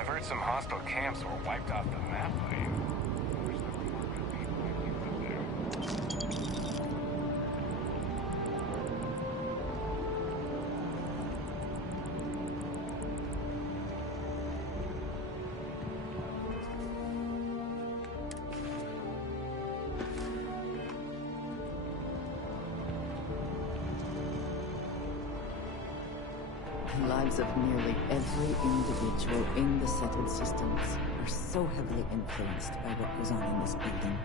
I've heard some hostile camps were wiped off the map by you. I wish there were more good people like you out there. The lives of nearly every individual in the settled systems are so heavily influenced by what goes on in this building.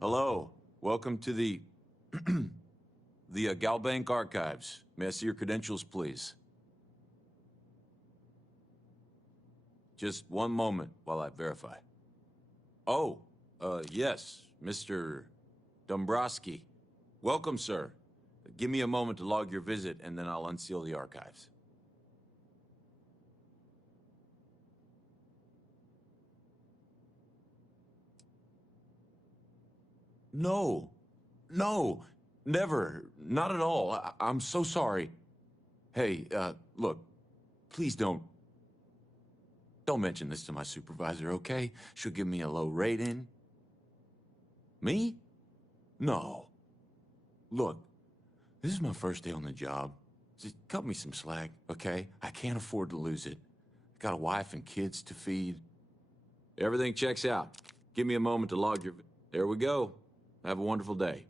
Hello. Welcome to the Galbank Archives. May I see your credentials, please? Just one moment while I verify. Oh, yes, Mr. Dombrowski. Welcome, sir. Give me a moment to log your visit, and then I'll unseal the archives. No, never, not at all. I'm so sorry. Hey, look, please don't mention this to my supervisor, okay? She'll give me a low rating. Me? No. Look, this is my first day on the job. Just cut me some slack, okay? I can't afford to lose it. I got a wife and kids to feed. Everything checks out. Give me a moment to log your... There we go. Have a wonderful day.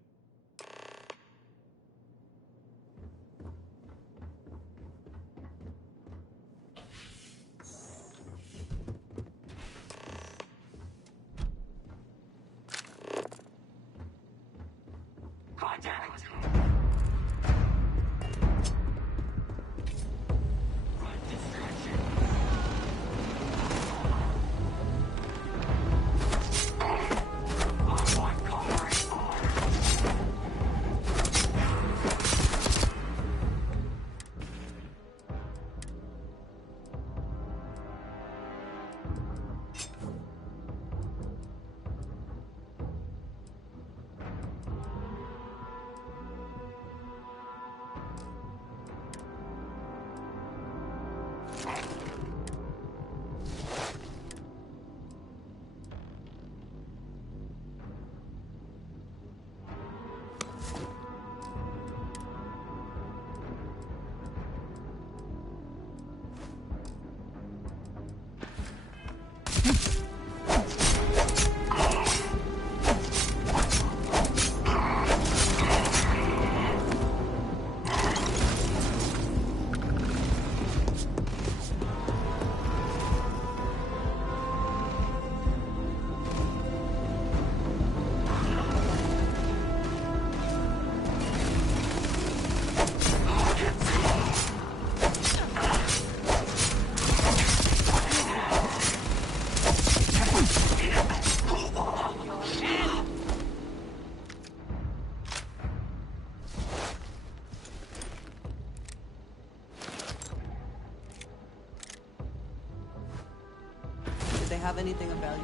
Did they have anything of value?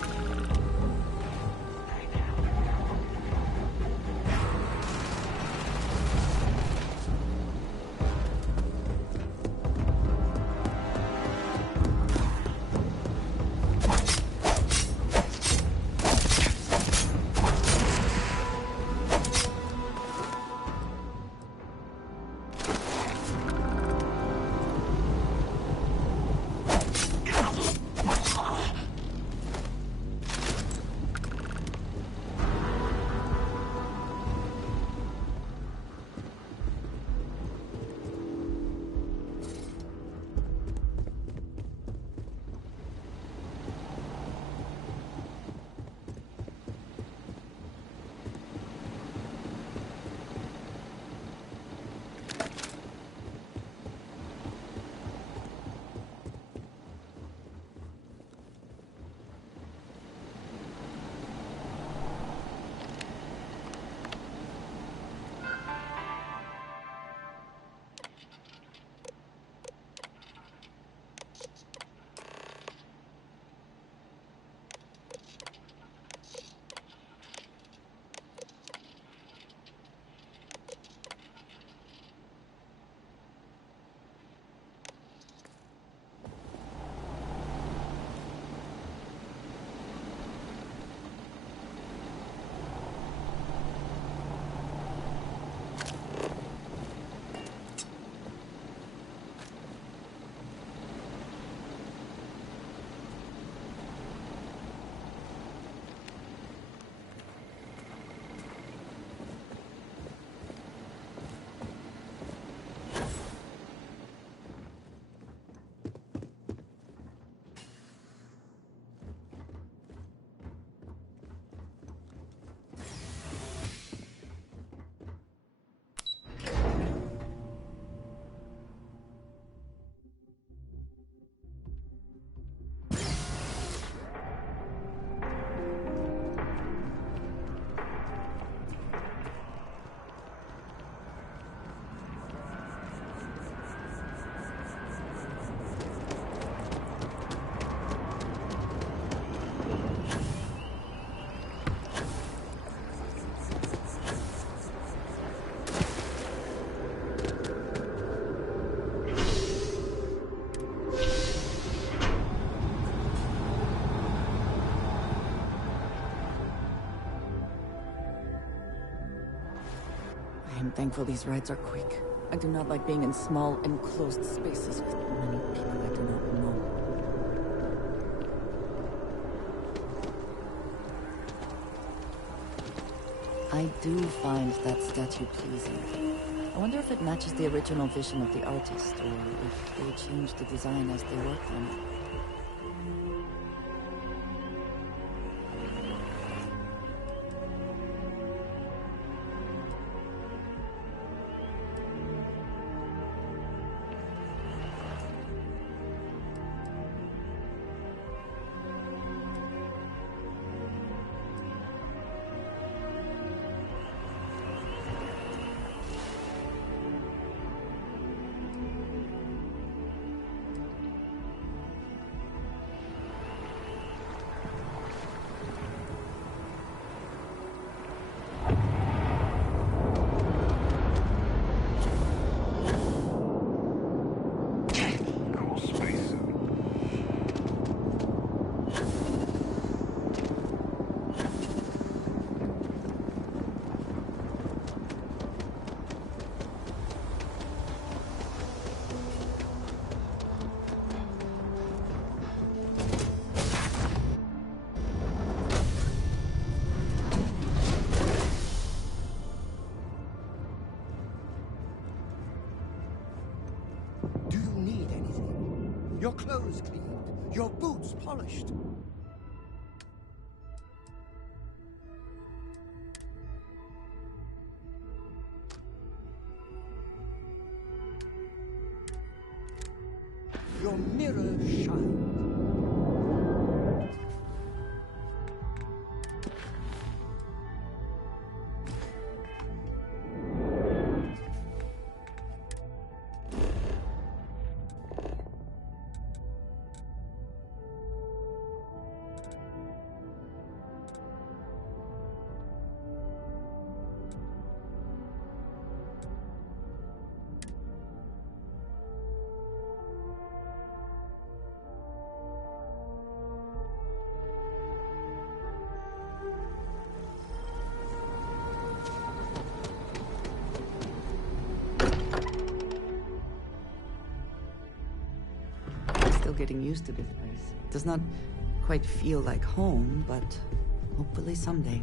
thankful these rides are quick. I do not like being in small, enclosed spaces with many people I do not know. I do find that statue pleasing. I wonder if it matches the original vision of the artist, or if they changed the design as they worked on it. Cool spacesuit. Do you need anything? Your clothes cleaned, your boots polished. Your mirror shined. Still getting used to this place. Does not quite feel like home, but hopefully someday.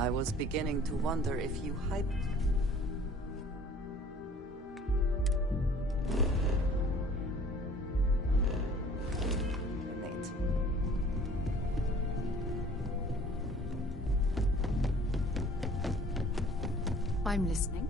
I was beginning to wonder if you hyped. Nate. I'm listening.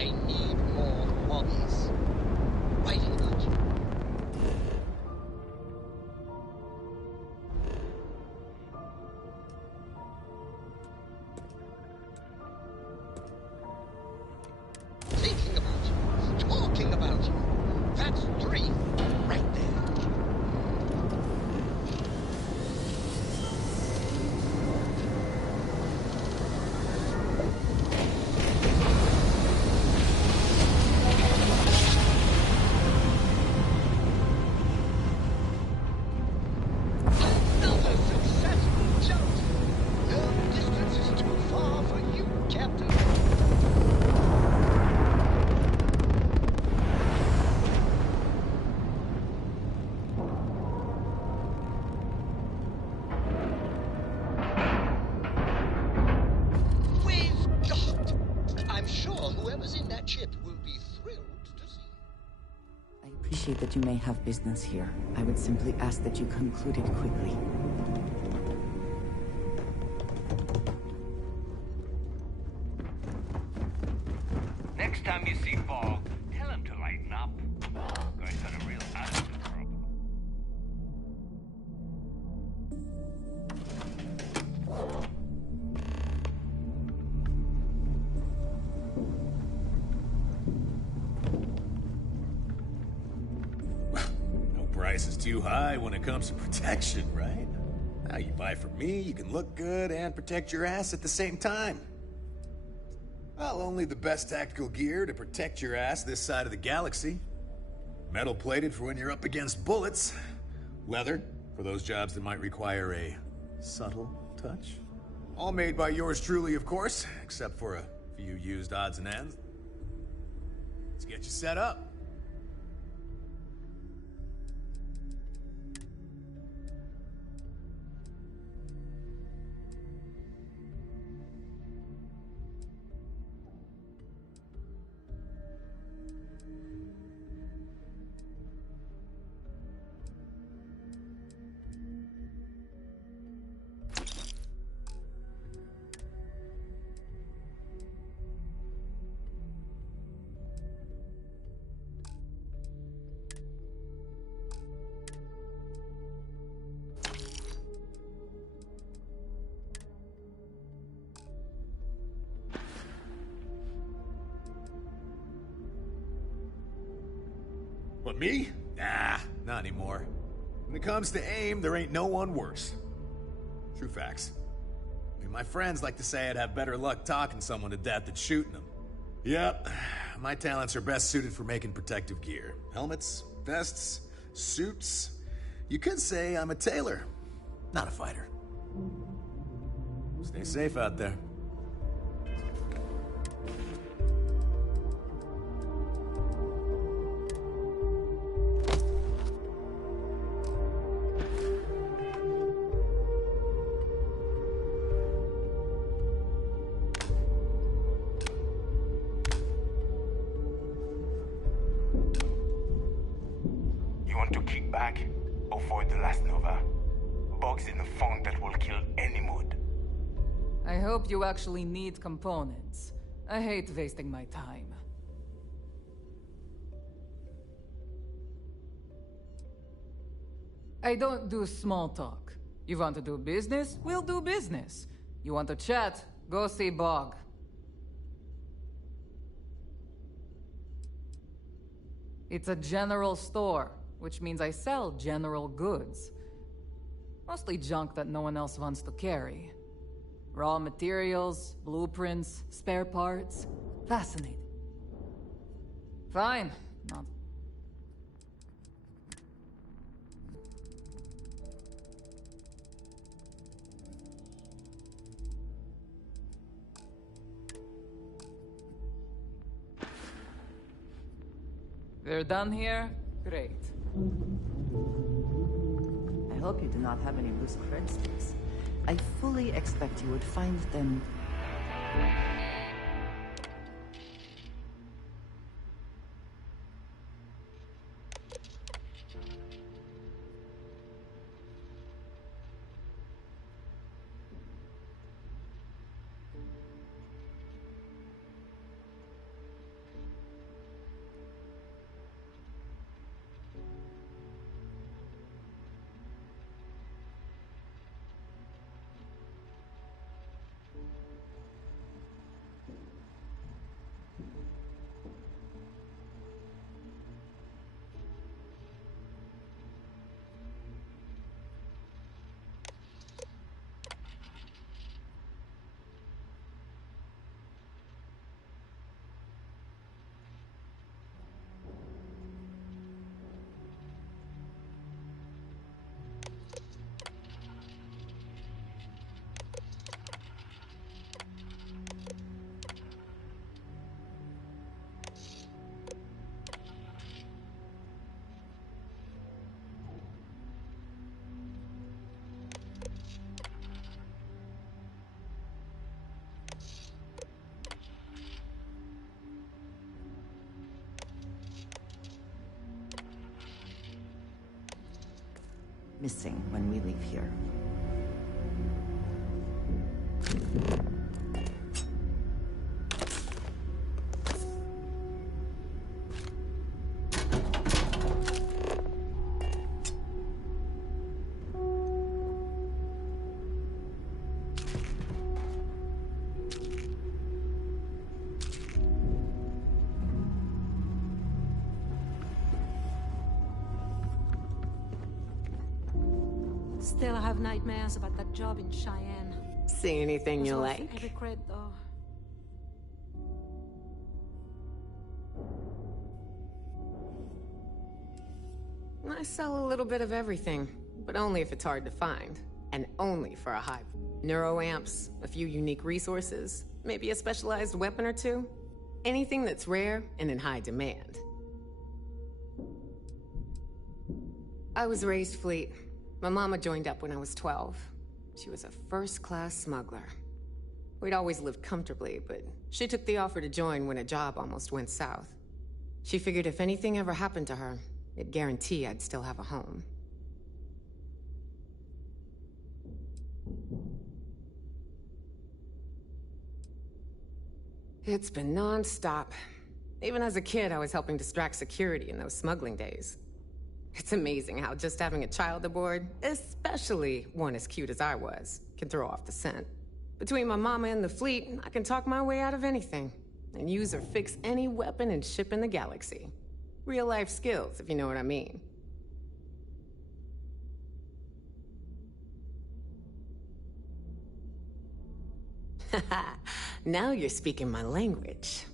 I need more hobbies. Writing about you. Thinking about you. Talking about you. That's three right there. Another successful jump. No distance is too far for you, Captain. We've docked. I'm sure whoever's in that ship will be thrilled to see you. I appreciate that you may have business here. I would simply ask that you conclude it quickly. Next time you see Ball, tell him to lighten up. Guy's got a real attitude problem. No price is too high when it comes to protection, right? Now you buy from me, you can look good and protect your ass at the same time. Well, only the best tactical gear to protect your ass this side of the galaxy. Metal plated for when you're up against bullets. Leather for those jobs that might require a subtle touch. All made by yours truly, of course, except for a few used odds and ends. Let's get you set up. What, me? Nah, not anymore. When it comes to aim, there ain't no one worse. True facts. I mean, my friends like to say I'd have better luck talking someone to death than shooting them. Yep, my talents are best suited for making protective gear. Helmets, vests, suits. You could say I'm a tailor, not a fighter. Stay safe out there. You want to kick back? Avoid the last Nova. Bugs in the funk that will kill any mood. I hope you actually need components. I hate wasting my time. I don't do small talk. You want to do business? We'll do business. You want to chat? Go see Bog. It's a general store, which means I sell general goods. Mostly junk that no one else wants to carry. Raw materials, blueprints, spare parts. Fascinating. Fine. Not. We're done here? Great. I hope you do not have any loose cred sticks. I fully expect you would find them... missing when we leave here. Still have nightmares about that job in Cheyenne. See anything you Was worth like? every credit, though. I sell a little bit of everything, but only if it's hard to find. And only for a high. Neuroamps, a few unique resources, maybe a specialized weapon or two. Anything that's rare and in high demand. I was raised fleet. My mama joined up when I was 12. She was a first-class smuggler. We'd always lived comfortably, but she took the offer to join when a job almost went south. She figured if anything ever happened to her, it'd guarantee I'd still have a home. It's been non-stop. Even as a kid, I was helping distract security in those smuggling days. It's amazing how just having a child aboard, especially one as cute as I was, can throw off the scent. Between my mama and the fleet, I can talk my way out of anything, and use or fix any weapon and ship in the galaxy. Real-life skills, if you know what I mean. Haha, now you're speaking my language.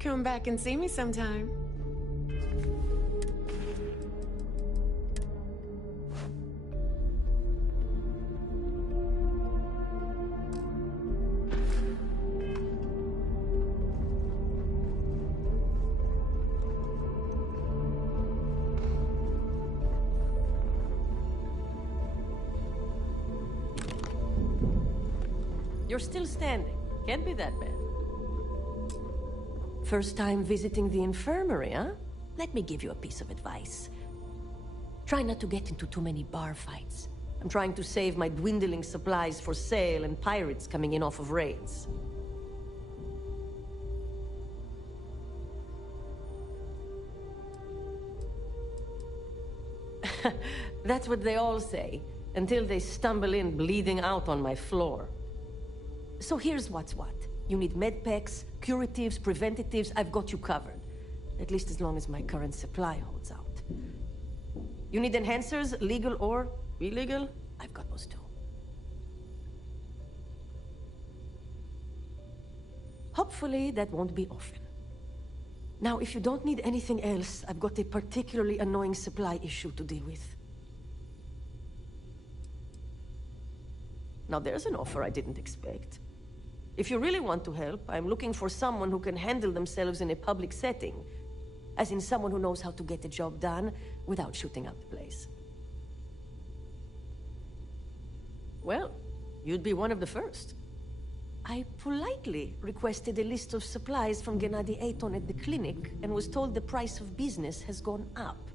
Come back and see me sometime. You're still standing. Can't be that bad. First time visiting the infirmary, huh? Let me give you a piece of advice. Try not to get into too many bar fights. I'm trying to save my dwindling supplies for sale and pirates coming in off of raids. That's what they all say, until they stumble in bleeding out on my floor. So here's what's what. You need med packs, curatives, preventatives, I've got you covered. At least as long as my current supply holds out. You need enhancers, legal or illegal? I've got those too. Hopefully that won't be often. Now, if you don't need anything else, I've got a particularly annoying supply issue to deal with. Now there's an offer I didn't expect. If you really want to help, I'm looking for someone who can handle themselves in a public setting. As in someone who knows how to get the job done without shooting up the place. Well, you'd be one of the first. I politely requested a list of supplies from Gennady Aton at the clinic and was told the price of business has gone up.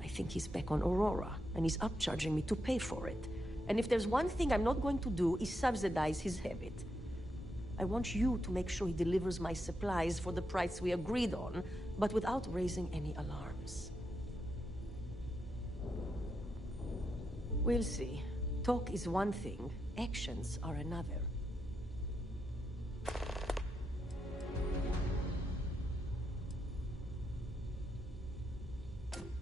I think he's back on Aurora, and he's upcharging me to pay for it. And if there's one thing I'm not going to do is subsidize his habit. I want you to make sure he delivers my supplies for the price we agreed on, but without raising any alarms. We'll see. Talk is one thing, actions are another.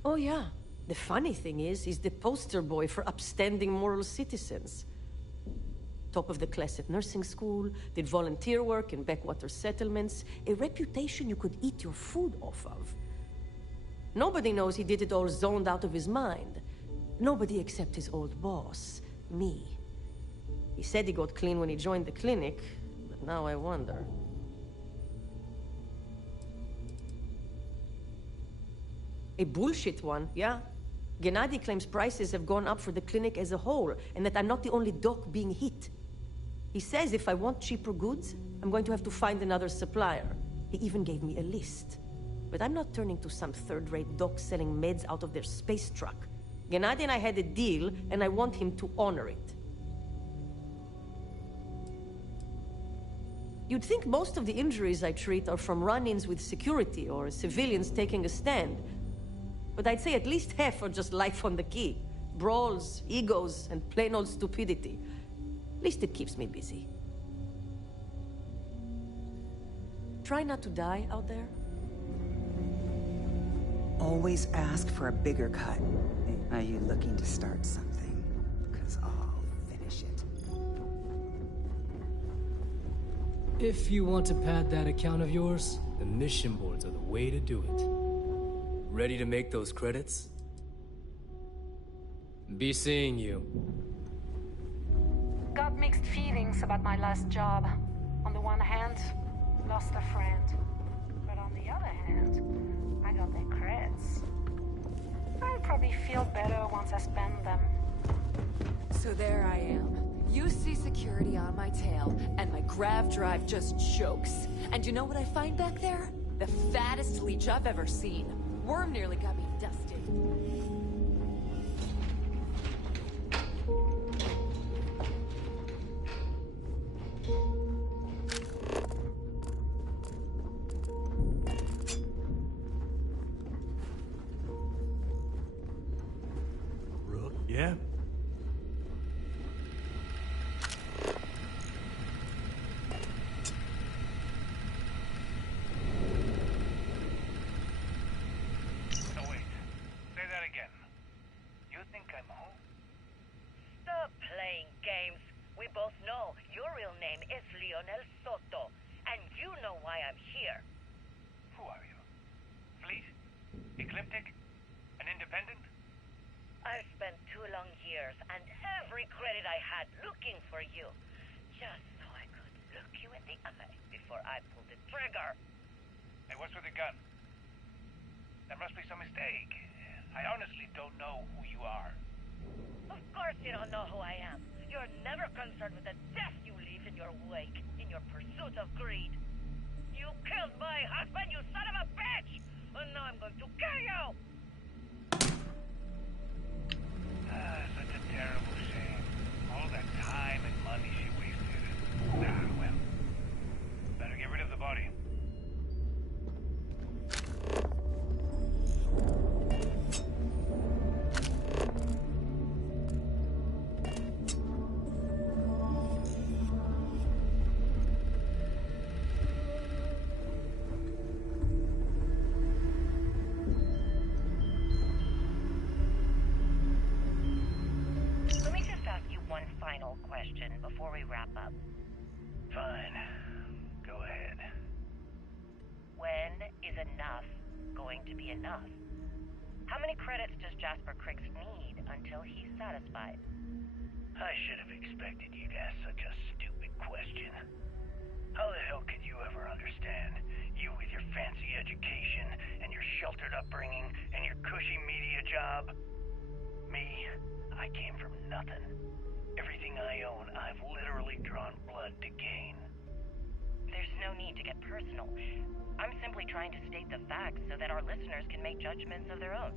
Oh yeah. The funny thing is, he's the poster boy for upstanding moral citizens. Top of the class at nursing school, did volunteer work in backwater settlements, a reputation you could eat your food off of. Nobody knows he did it all zoned out of his mind. Nobody except his old boss, me. He said he got clean when he joined the clinic, but now I wonder. A bullshit one, yeah? Gennady claims prices have gone up for the clinic as a whole, and that I'm not the only doc being hit. He says if I want cheaper goods, I'm going to have to find another supplier. He even gave me a list. But I'm not turning to some third-rate doc selling meds out of their space truck. Gennady and I had a deal, and I want him to honor it. You'd think most of the injuries I treat are from run-ins with security or civilians taking a stand. But I'd say at least half are just life on the key. Brawls, egos, and plain old stupidity. At least it keeps me busy. Try not to die out there. Always ask for a bigger cut. Are you looking to start something? Because I'll finish it. If you want to pad that account of yours, the mission boards are the way to do it. Ready to make those credits? Be seeing you. Got mixed feelings about my last job. On the one hand, lost a friend. But on the other hand, I got their creds. I'll probably feel better once I spend them. So there I am. UC security on my tail, and my grav drive just chokes. And you know what I find back there? The fattest leech I've ever seen. Worm nearly got me dusted. Rook, yeah? I should have expected you'd ask such a stupid question. How the hell could you ever understand? You with your fancy education, and your sheltered upbringing, and your cushy media job? Me, I came from nothing. Everything I own, I've literally drawn blood to gain. There's no need to get personal. I'm simply trying to state the facts so that our listeners can make judgments of their own.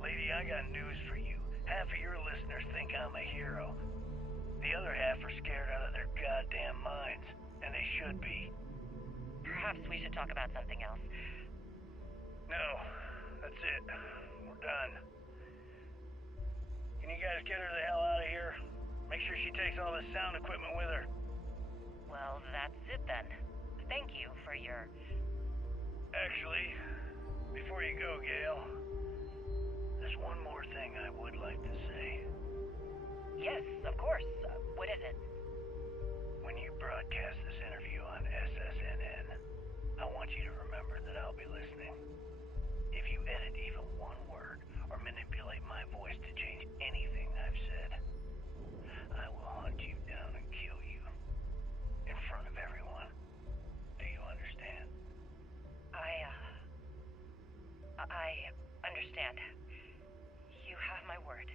Lady, I got news for you. Half of your listeners think I'm a hero. The other half are scared out of their goddamn minds, and they should be. Perhaps we should talk about something else. No, that's it. We're done. Can you guys get her the hell out of here? Make sure she takes all this sound equipment with her. Well, that's it then. Thank you for your... Actually, before you go, Gail, there's one more thing I would like to say. Yes, of course. What is it? When you broadcast this interview on SSNN, I want you to remember that I'll be listening. If you edit even one word or manipulate my voice to change anything I've said, I will hunt you down and kill you in front of everyone. Do you understand? I understand. You have my word.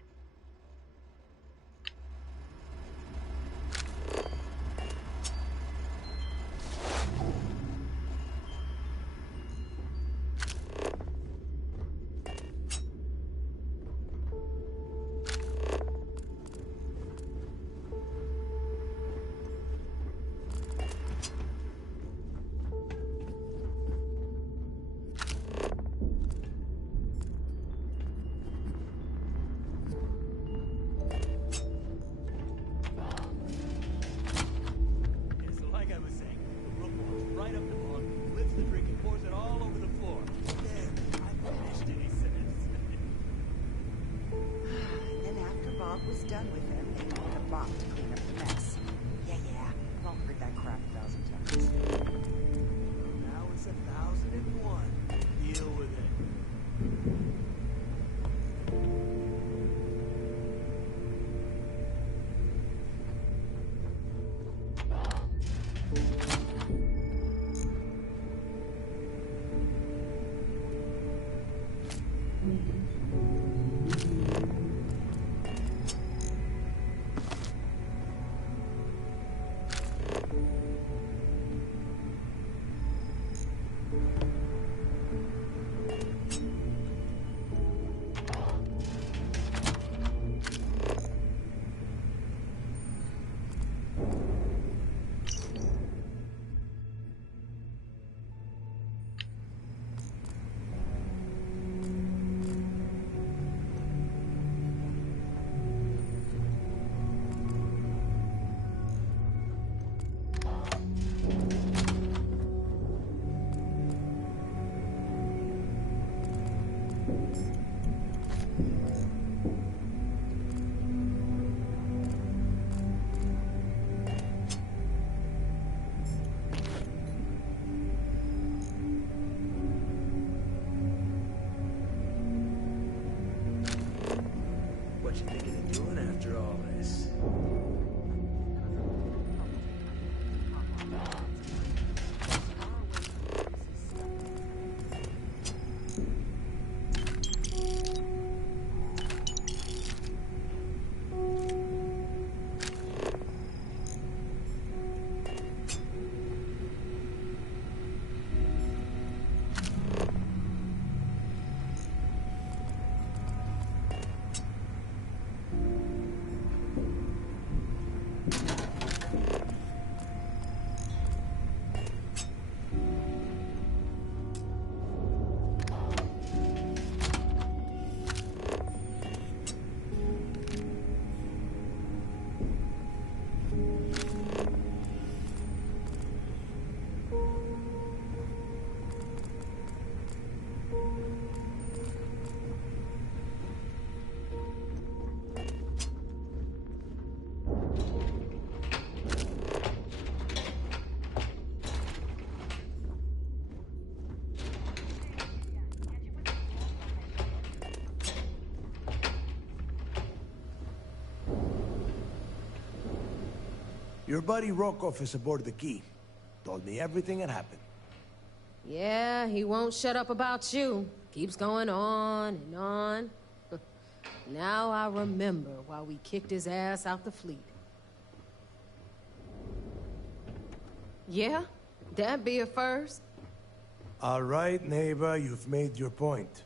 Your buddy Rokov is aboard the Key. Told me everything that happened. Yeah, he won't shut up about you. Keeps going on and on. Now I remember why we kicked his ass out the fleet. Yeah? That'd be a first. All right, neighbor, you've made your point.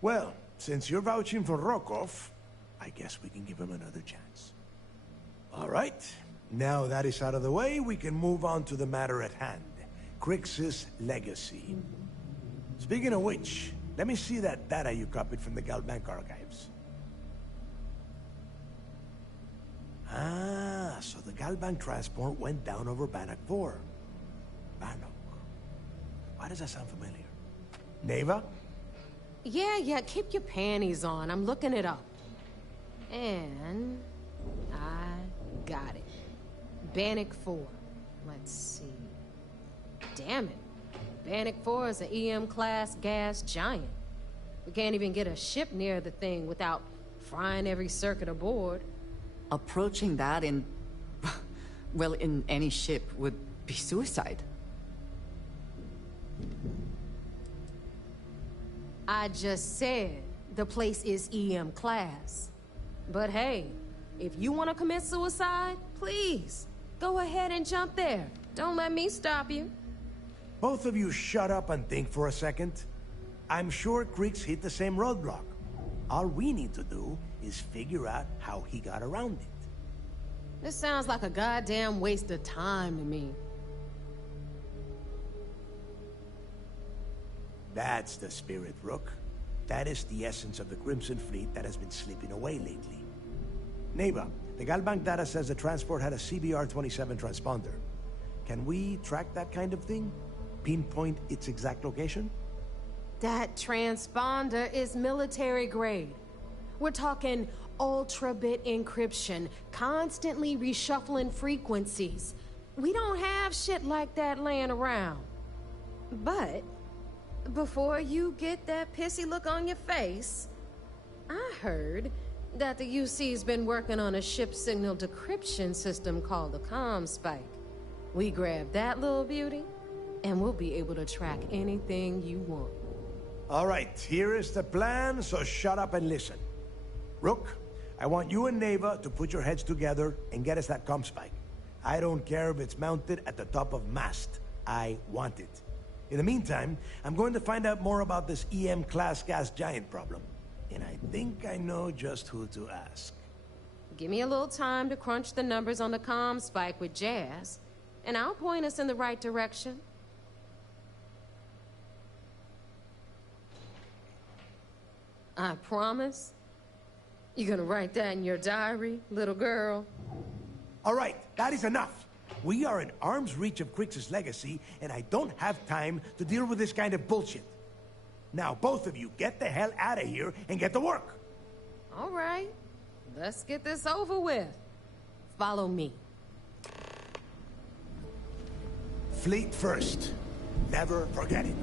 Well, since you're vouching for Rokov, I guess we can give him another chance. All right. Now that is out of the way, we can move on to the matter at hand. Crix's legacy. Speaking of which, let me see that data you copied from the Galbank archives. Ah, so the Galbank transport went down over Bannock 4. Bannock. Why does that sound familiar? Neva? Yeah, keep your panties on. I'm looking it up. And I got it. Bannock 4. Let's see. Damn it. Bannock 4 is an EM-class gas giant. We can't even get a ship near the thing without frying every circuit aboard. Approaching that in... well, in any ship would be suicide. I just said the place is EM class. But hey, if you want to commit suicide, please, go ahead and jump there. Don't let me stop you. Both of you shut up and think for a second. I'm sure Crix hit the same roadblock. All we need to do is figure out how he got around it. This sounds like a goddamn waste of time to me. That's the spirit, Rook. That is the essence of the Crimson Fleet that has been slipping away lately. Neva, the Galbank data says the transport had a CBR-27 transponder. Can we track that kind of thing? Pinpoint its exact location? That transponder is military grade. We're talking ultra-bit encryption, constantly reshuffling frequencies. We don't have shit like that laying around. But before you get that pissy look on your face, I heard that the UC's been working on a ship signal decryption system called the ComSpike. We grab that little beauty, and we'll be able to track anything you want. All right, here is the plan, so shut up and listen. Rook, I want you and Neva to put your heads together and get us that ComSpike. I don't care if it's mounted at the top of mast. I want it. In the meantime, I'm going to find out more about this EM-class gas giant problem. And I think I know just who to ask. Give me a little time to crunch the numbers on the ComSpike with Jazz, and I'll point us in the right direction. I promise. You gonna write that in your diary, little girl? All right, that is enough. We are in arm's reach of Crix's legacy, and I don't have time to deal with this kind of bullshit. Now, both of you, get the hell out of here and get to work. All right, let's get this over with. Follow me. Fleet first. Never forget it.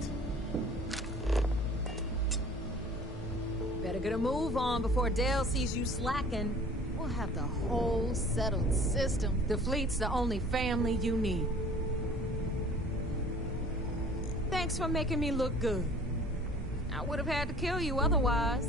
Better get a move on before Dale sees you slacking. We'll have the whole settled system. The fleet's the only family you need. Thanks for making me look good. I would have had to kill you otherwise.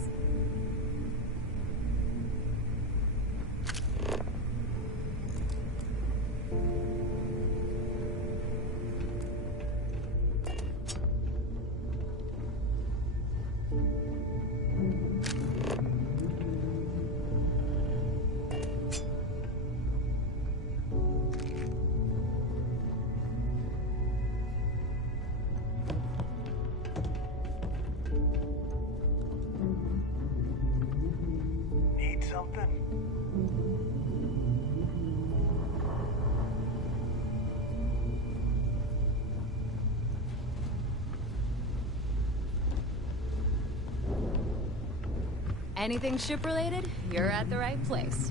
Need something? Anything ship-related, you're at the right place.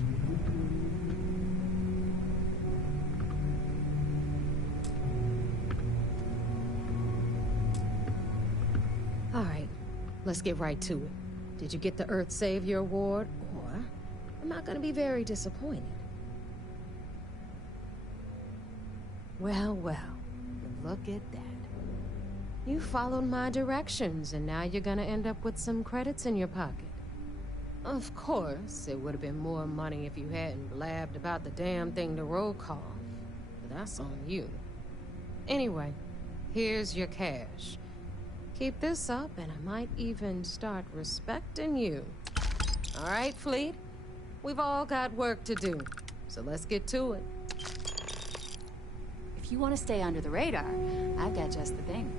All right, let's get right to it. Did you get the Earth Savior Award? Or I'm not gonna be very disappointed. Well, look at that. You followed my directions, and now you're gonna end up with some credits in your pocket. Of course, it would have been more money if you hadn't blabbed about the damn thing to roll call. But that's on you. Anyway, here's your cash. Keep this up, and I might even start respecting you. All right, Fleet? We've all got work to do, so let's get to it. If you want to stay under the radar, I've got just the thing.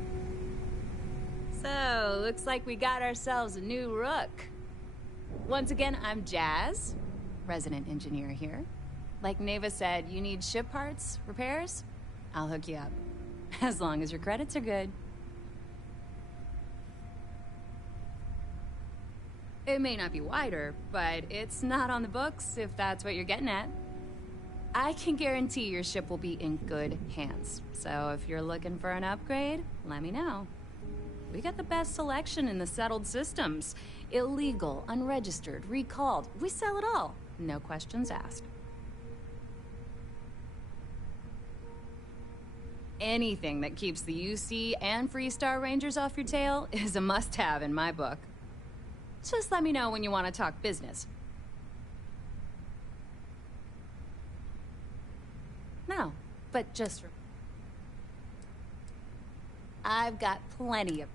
So, looks like we got ourselves a new rook. Once again, I'm Jazz, resident engineer here. Like Neva said, you need ship parts, repairs? I'll hook you up. As long as your credits are good. It may not be wider, but it's not on the books, if that's what you're getting at. I can guarantee your ship will be in good hands. So if you're looking for an upgrade, let me know. We got the best selection in the settled systems. Illegal, unregistered, recalled. We sell it all. No questions asked. Anything that keeps the UC and Freestar Rangers off your tail is a must-have in my book. Just let me know when you want to talk business. No, but just... I've got plenty of...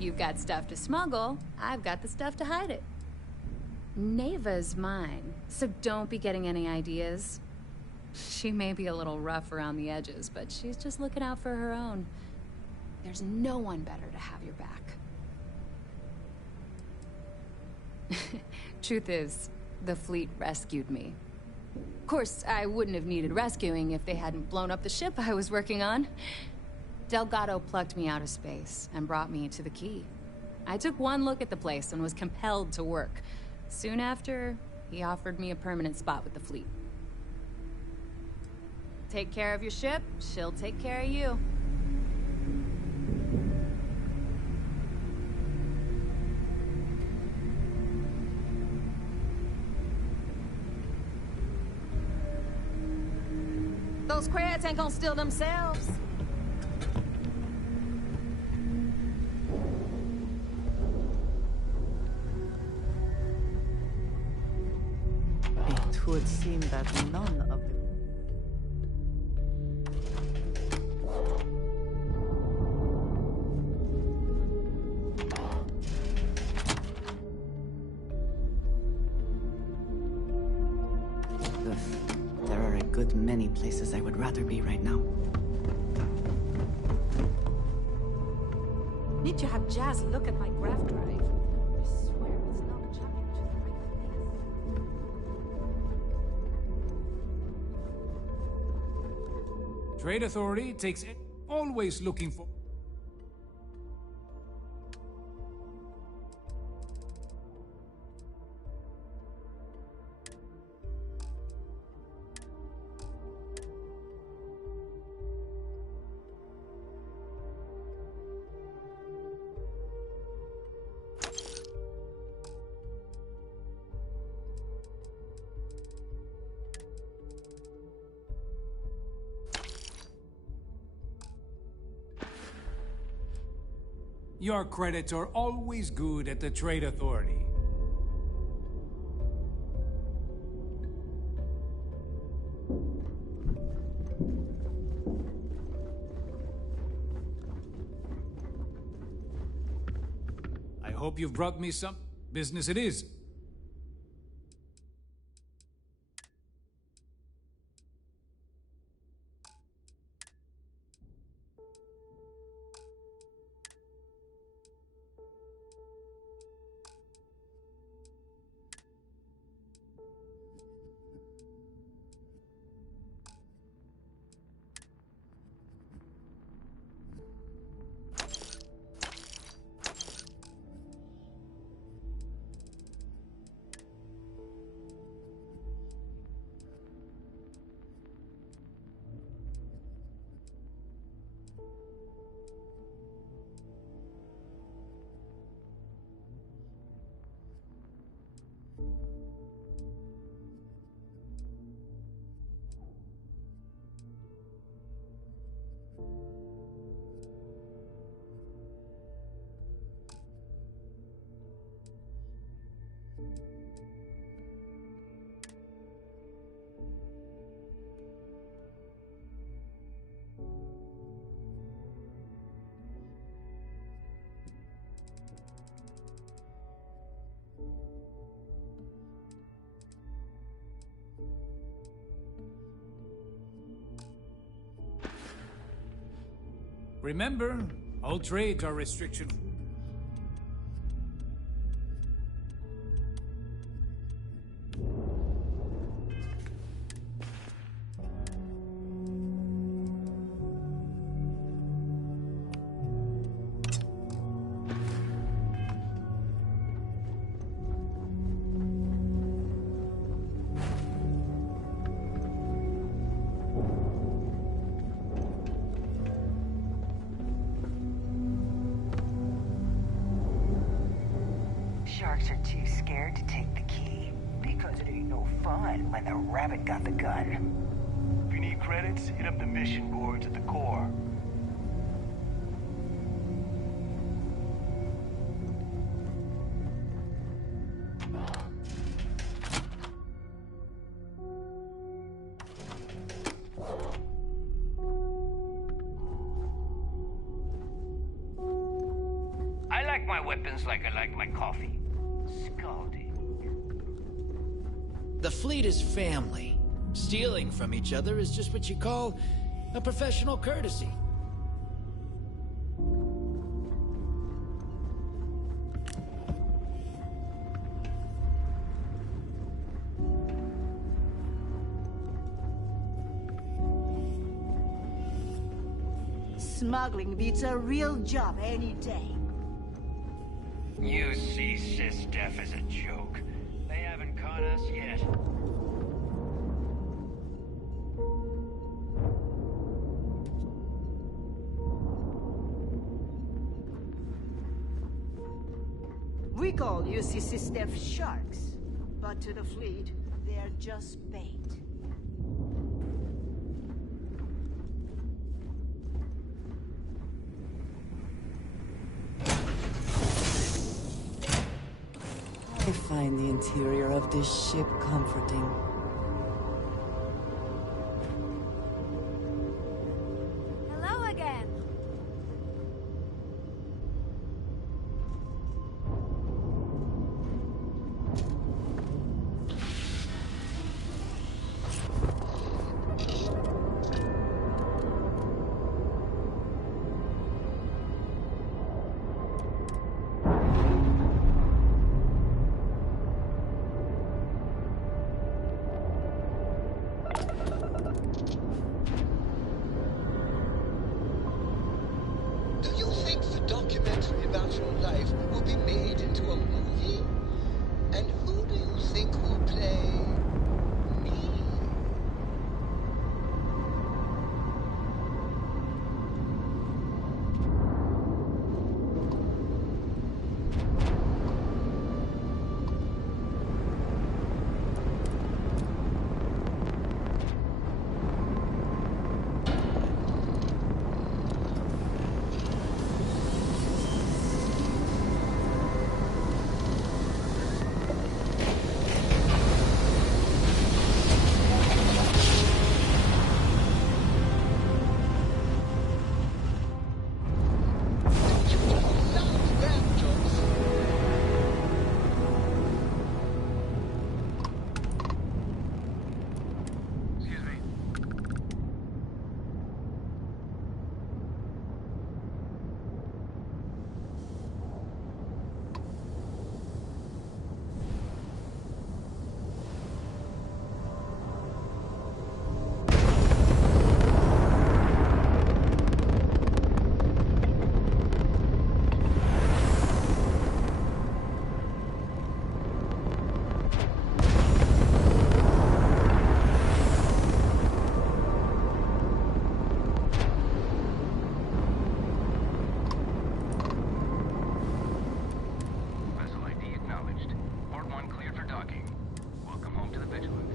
You've got stuff to smuggle, I've got the stuff to hide it. Neva's mine, so don't be getting any ideas. She may be a little rough around the edges, but she's just looking out for her own. There's no one better to have your back. Truth is, the fleet rescued me. Of course, I wouldn't have needed rescuing if they hadn't blown up the ship I was working on. Delgado plucked me out of space and brought me to the Key. I took one look at the place and was compelled to work. Soon after, he offered me a permanent spot with the fleet. Take care of your ship, she'll take care of you. Those crabs ain't gonna steal themselves. It would seem that none of the... There are a good many places I would rather be right now. Need to have Jazz look at my grav drive. I swear it's not jumping to the right place. Trade Authority takes it, always looking for... Your credits are always good at the Trade Authority. I hope you've brought me some business it is. Remember, all trades are restrictions. Sharks are too scared to take the key. Because it ain't no fun when the rabbit got the gun. If you need credits, hit up the mission boards at the core. I like my weapons like I like my coffee. Scalding. The fleet is family. Stealing from each other is just what you call a professional courtesy. Smuggling beats a real job any day. You see SysDef as a joke. They haven't caught us yet. We call UCC Steph sharks, but to the fleet, they're just bait. I find the interior of this ship comforting. Hello again. Do you think the documentary about your life will be made into a movie? And who do you think will play me? Vessel ID acknowledged. Port 1 cleared for docking. Welcome home to the Vigilance.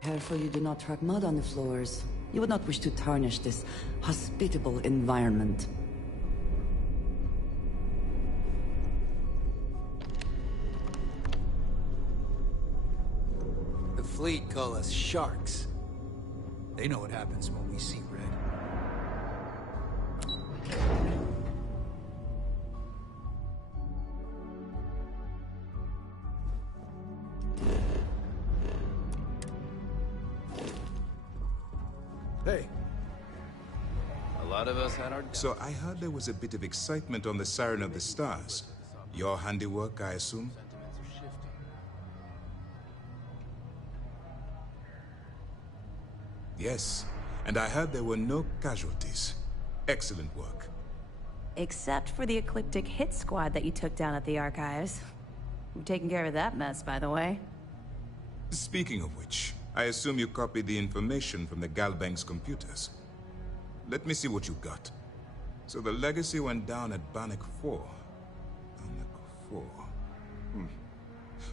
Careful you do not track mud on the floors. You would not wish to tarnish this hospitable environment. The fleet call us sharks. They know what happens when we see red. Hey. A lot of us had our... So I heard there was a bit of excitement on the Siren of the Stars. Your handiwork, I assume? Yes, and I heard there were no casualties. Excellent work. Except for the eclectic hit squad that you took down at the archives. We've taken care of that mess, by the way. Speaking of which, I assume you copied the information from the Galbank's computers. Let me see what you got. So the legacy went down at Bannock 4. Bannock 4.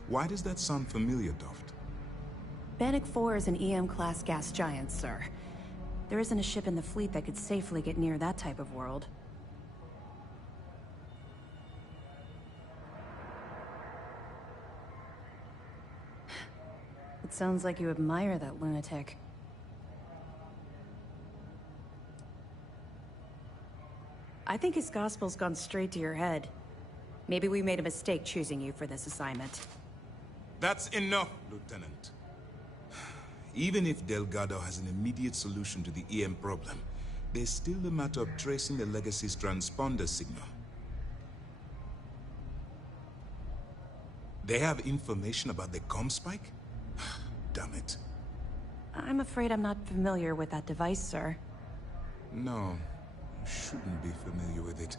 Why does that sound familiar, Doft? Bannock 4 is an EM-class gas giant, sir. There isn't a ship in the fleet that could safely get near that type of world. It sounds like you admire that lunatic. I think his gospel's gone straight to your head. Maybe we made a mistake choosing you for this assignment. That's enough, Lieutenant. Even if Delgado has an immediate solution to the EM problem, there's still the matter of tracing the Legacy's transponder signal. They have information about the comm spike? Damn it. I'm afraid I'm not familiar with that device, sir. No, you shouldn't be familiar with it.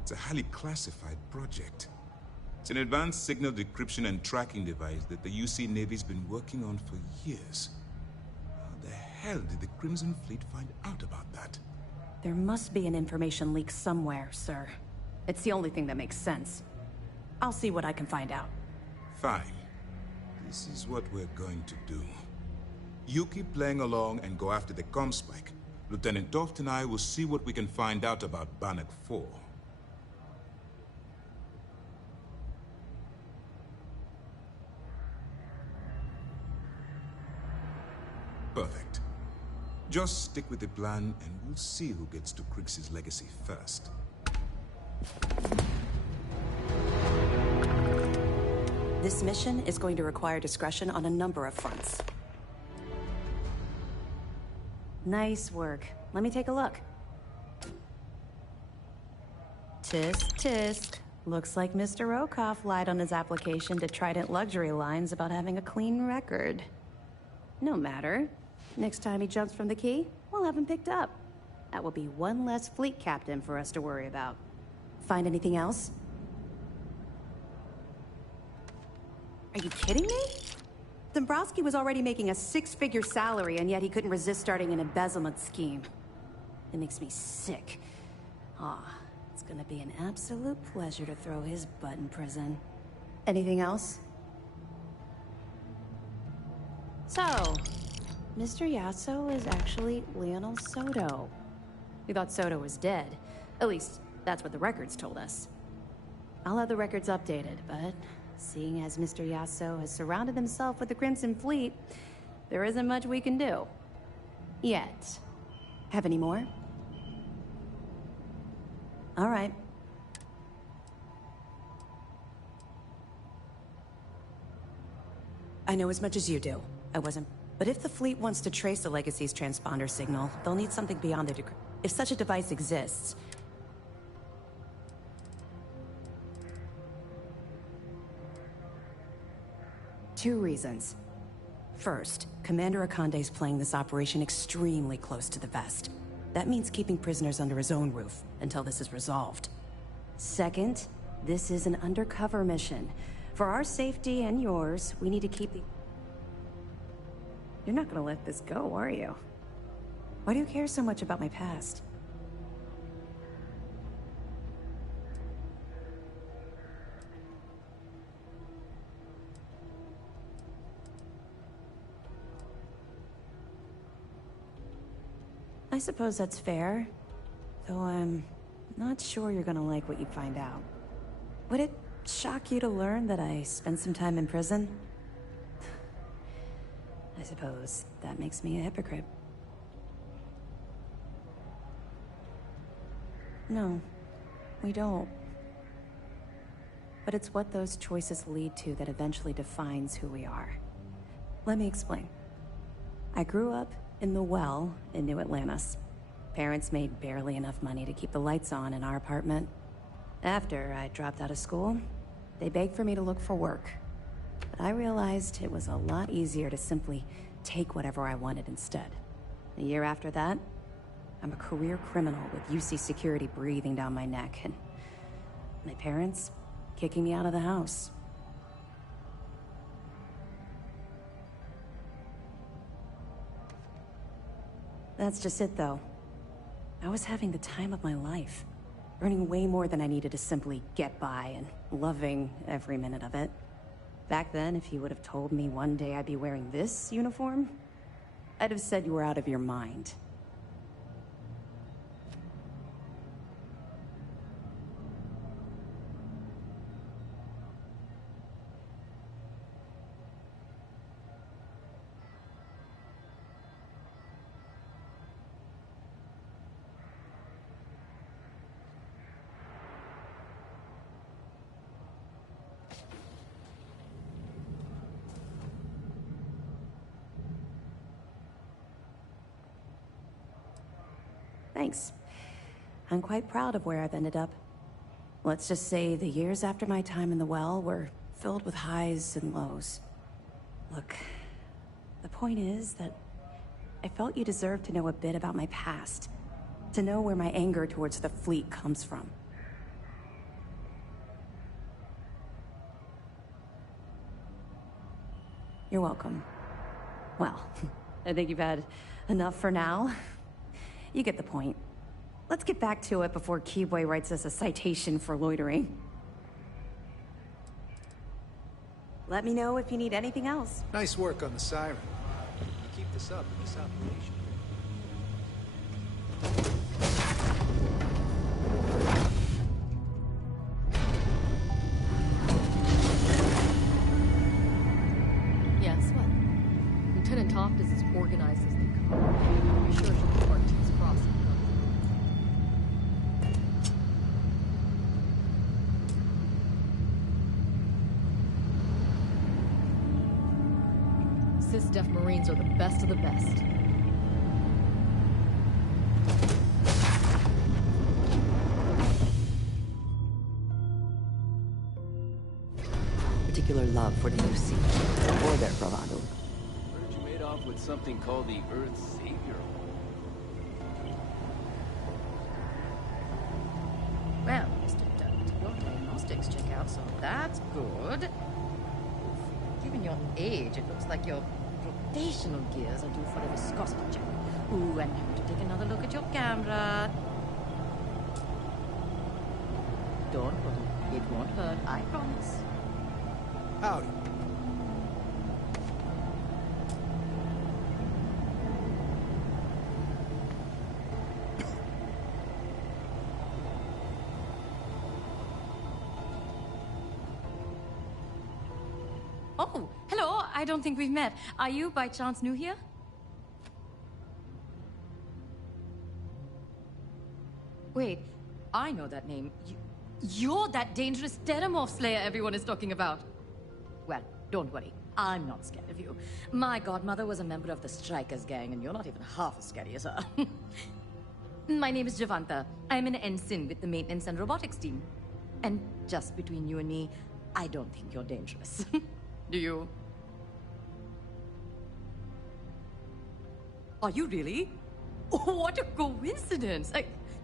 It's a highly classified project. It's an advanced signal decryption and tracking device that the UC Navy's been working on for years. How the hell did the Crimson Fleet find out about that? There must be an information leak somewhere, sir. It's the only thing that makes sense. I'll see what I can find out. Fine. This is what we're going to do. You keep playing along and go after the comm spike. Lieutenant Toft and I will see what we can find out about Bannock 4. Perfect. Just stick with the plan and we'll see who gets to Krix's legacy first. This mission is going to require discretion on a number of fronts. Nice work. Let me take a look. Tisk, tisk. Looks like Mr. Rokoff lied on his application to Trident Luxury Lines about having a clean record. No matter. Next time he jumps from the key, we'll have him picked up. That will be one less fleet captain for us to worry about. Find anything else? Are you kidding me? Dombrowski was already making a 6-figure salary, and yet he couldn't resist starting an embezzlement scheme. It makes me sick. It's gonna be an absolute pleasure to throw his butt in prison. Anything else? So, Mr. Yasso is actually Lionel Soto. We thought Soto was dead. At least, that's what the records told us. I'll have the records updated, but seeing as Mr. Yasso has surrounded himself with the Crimson Fleet, there isn't much we can do. Yet. Have any more? All right. I know as much as you do. I wasn't. But if the fleet wants to trace the Legacy's transponder signal, they'll need something beyond the if such a device exists. Two reasons. First, Commander Akande's playing this operation extremely close to the vest. That means keeping prisoners under his own roof until this is resolved. Second, this is an undercover mission. For our safety and yours, we need to keep the... You're not gonna let this go, are you? Why do you care so much about my past? I suppose that's fair, though I'm not sure you're gonna like what you find out. Would it shock you to learn that I spent some time in prison? I suppose that makes me a hypocrite. No, we don't. But it's what those choices lead to that eventually defines who we are. Let me explain. I grew up in the Well in New Atlantis. Parents made barely enough money to keep the lights on in our apartment. After I dropped out of school, they begged for me to look for work. But I realized it was a lot easier to simply take whatever I wanted instead. A year after that, I'm a career criminal with UC security breathing down my neck, and my parents kicking me out of the house. That's just it, though. I was having the time of my life, earning way more than I needed to simply get by, and loving every minute of it. Back then, if you would have told me one day I'd be wearing this uniform, I'd have said you were out of your mind. Thanks. I'm quite proud of where I've ended up. Let's just say the years after my time in the Well were filled with highs and lows. Look, the point is that I felt you deserved to know a bit about my past, to know where my anger towards the fleet comes from. You're welcome. Well, I think you've had enough for now. You get the point. Let's get back to it before Keyboy writes us a citation for loitering. Let me know if you need anything else. Nice work on the siren. Keep this up in this operation. Yes, what? Lieutenant Toft is as organized as they come. Be sure to report to his crossing. Sys-Def Marines are the best of the best. Particular love for the UC, or their bravado. Heard you made off with something called the Earth's Savior. Well, Mr. Dutt, your diagnostics check out, so that's good. Given your age, it looks like your rotational gears are due for a viscosity check. Ooh, and have to take another look at your camera. Don't worry, it won't hurt, I promise. Howdy. Oh, hello. I don't think we've met. Are you by chance new here? Wait, I know that name. You're that dangerous Terramorph Slayer everyone is talking about. Well, don't worry. I'm not scared of you. My godmother was a member of the Strikers gang, and you're not even half as scary as her. My name is Javanta. I'm an ensign with the maintenance and robotics team. And just between you and me, I don't think you're dangerous. Do you? Are you really? Oh, what a coincidence!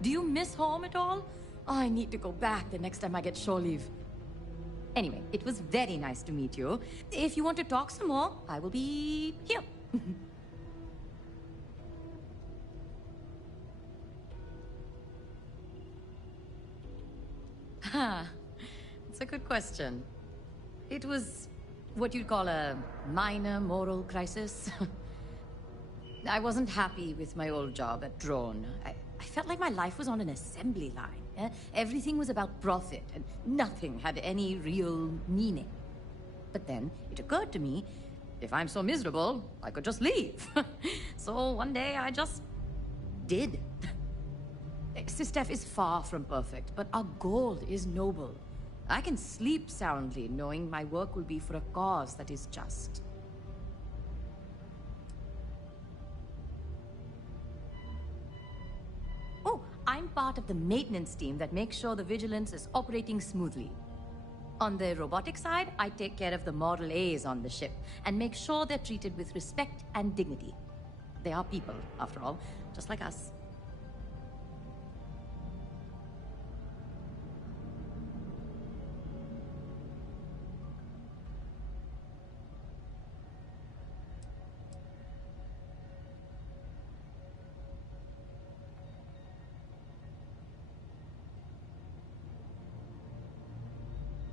Do you miss home at all? I need to go back the next time I get shore leave. Anyway, it was very nice to meet you. If you want to talk some more, I will be here. It's a good question. It was what you'd call a minor moral crisis. I wasn't happy with my old job at Drone. I felt like my life was on an assembly line. Everything was about profit, and nothing had any real meaning. But then it occurred to me, if I'm so miserable, I could just leave. So one day I just did. Sistef is far from perfect, but our goal is noble. I can sleep soundly knowing my work will be for a cause that is just. Oh, I'm part of the maintenance team that makes sure the Vigilance is operating smoothly. On the robotic side, I take care of the Model A's on the ship and make sure they're treated with respect and dignity. They are people, after all, just like us.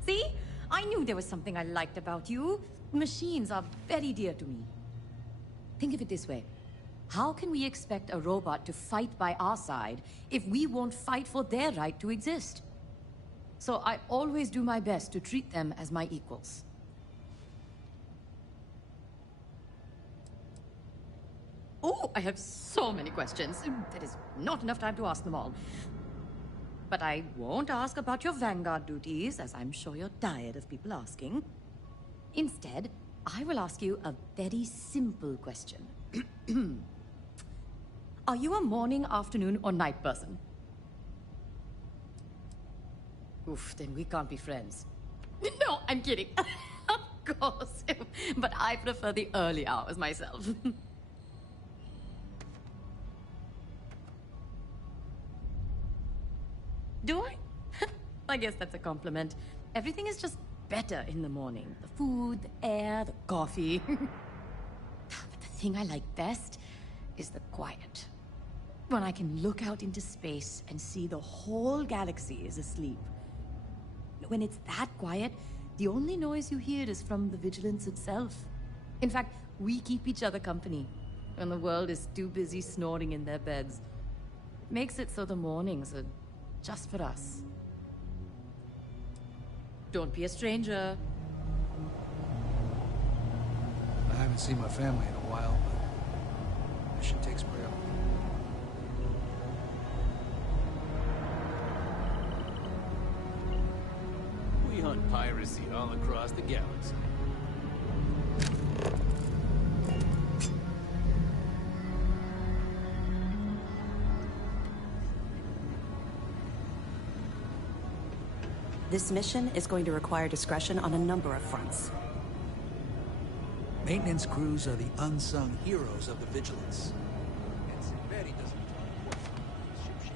See? I knew there was something I liked about you. Machines are very dear to me. Think of it this way. How can we expect a robot to fight by our side if we won't fight for their right to exist? So I always do my best to treat them as my equals. Oh, I have so many questions. There is not enough time to ask them all. But I won't ask about your Vanguard duties, as I'm sure you're tired of people asking. Instead, I will ask you a very simple question. Are you a morning, afternoon, or night person? Oof, then we can't be friends. No, I'm kidding. Of course. But I prefer the early hours myself. Do I? I guess that's a compliment. Everything is just better in the morning. The food, the air, the coffee. But the thing I like best is the quiet. When I can look out into space and see the whole galaxy is asleep. When it's that quiet, the only noise you hear is from the Vigilance itself. In fact, we keep each other company when the world is too busy snoring in their beds. It makes it so the mornings are just for us. Don't be a stranger. I haven't seen my family in a while, but mission takes priority. We hunt piracy all across the galaxy. This mission is going to require discretion on a number of fronts. Maintenance crews are the unsung heroes of the Vigilance. And Sinberi doesn't talk ship.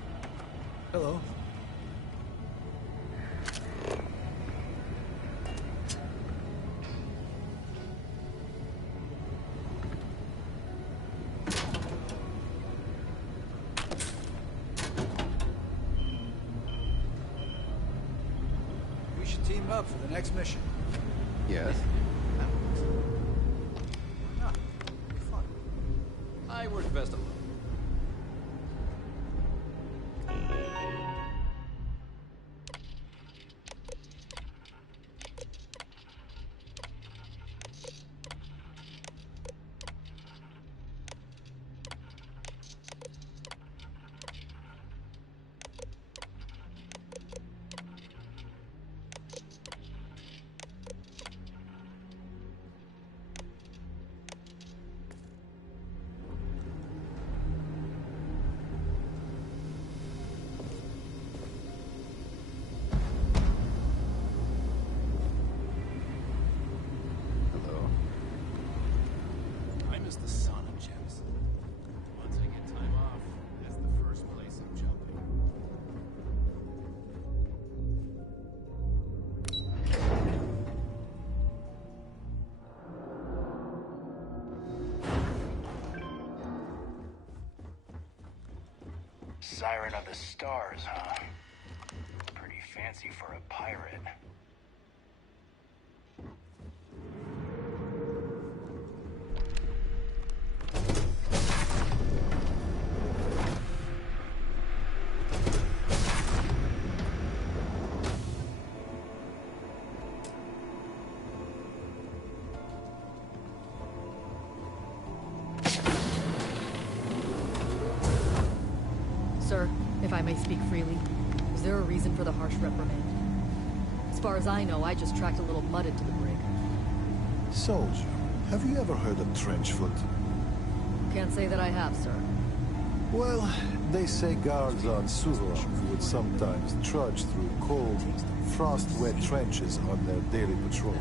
Hello. We should team up for the next mission. Yes? Why not? It'll be fun. I work best alone. The sun of Genesis. Once I get time off, that's the first place I'm jumping. Siren of the Stars, huh? Pretty fancy for a pirate. Sir, if I may I speak freely? Is there a reason for the harsh reprimand? As far as I know, I just tracked a little mud into the brig. Soldier, have you ever heard of trenchfoot? Can't say that I have, sir. Well, they say guards on Suvorov would sometimes trudge through cold, frost-wet trenches on their daily patrol.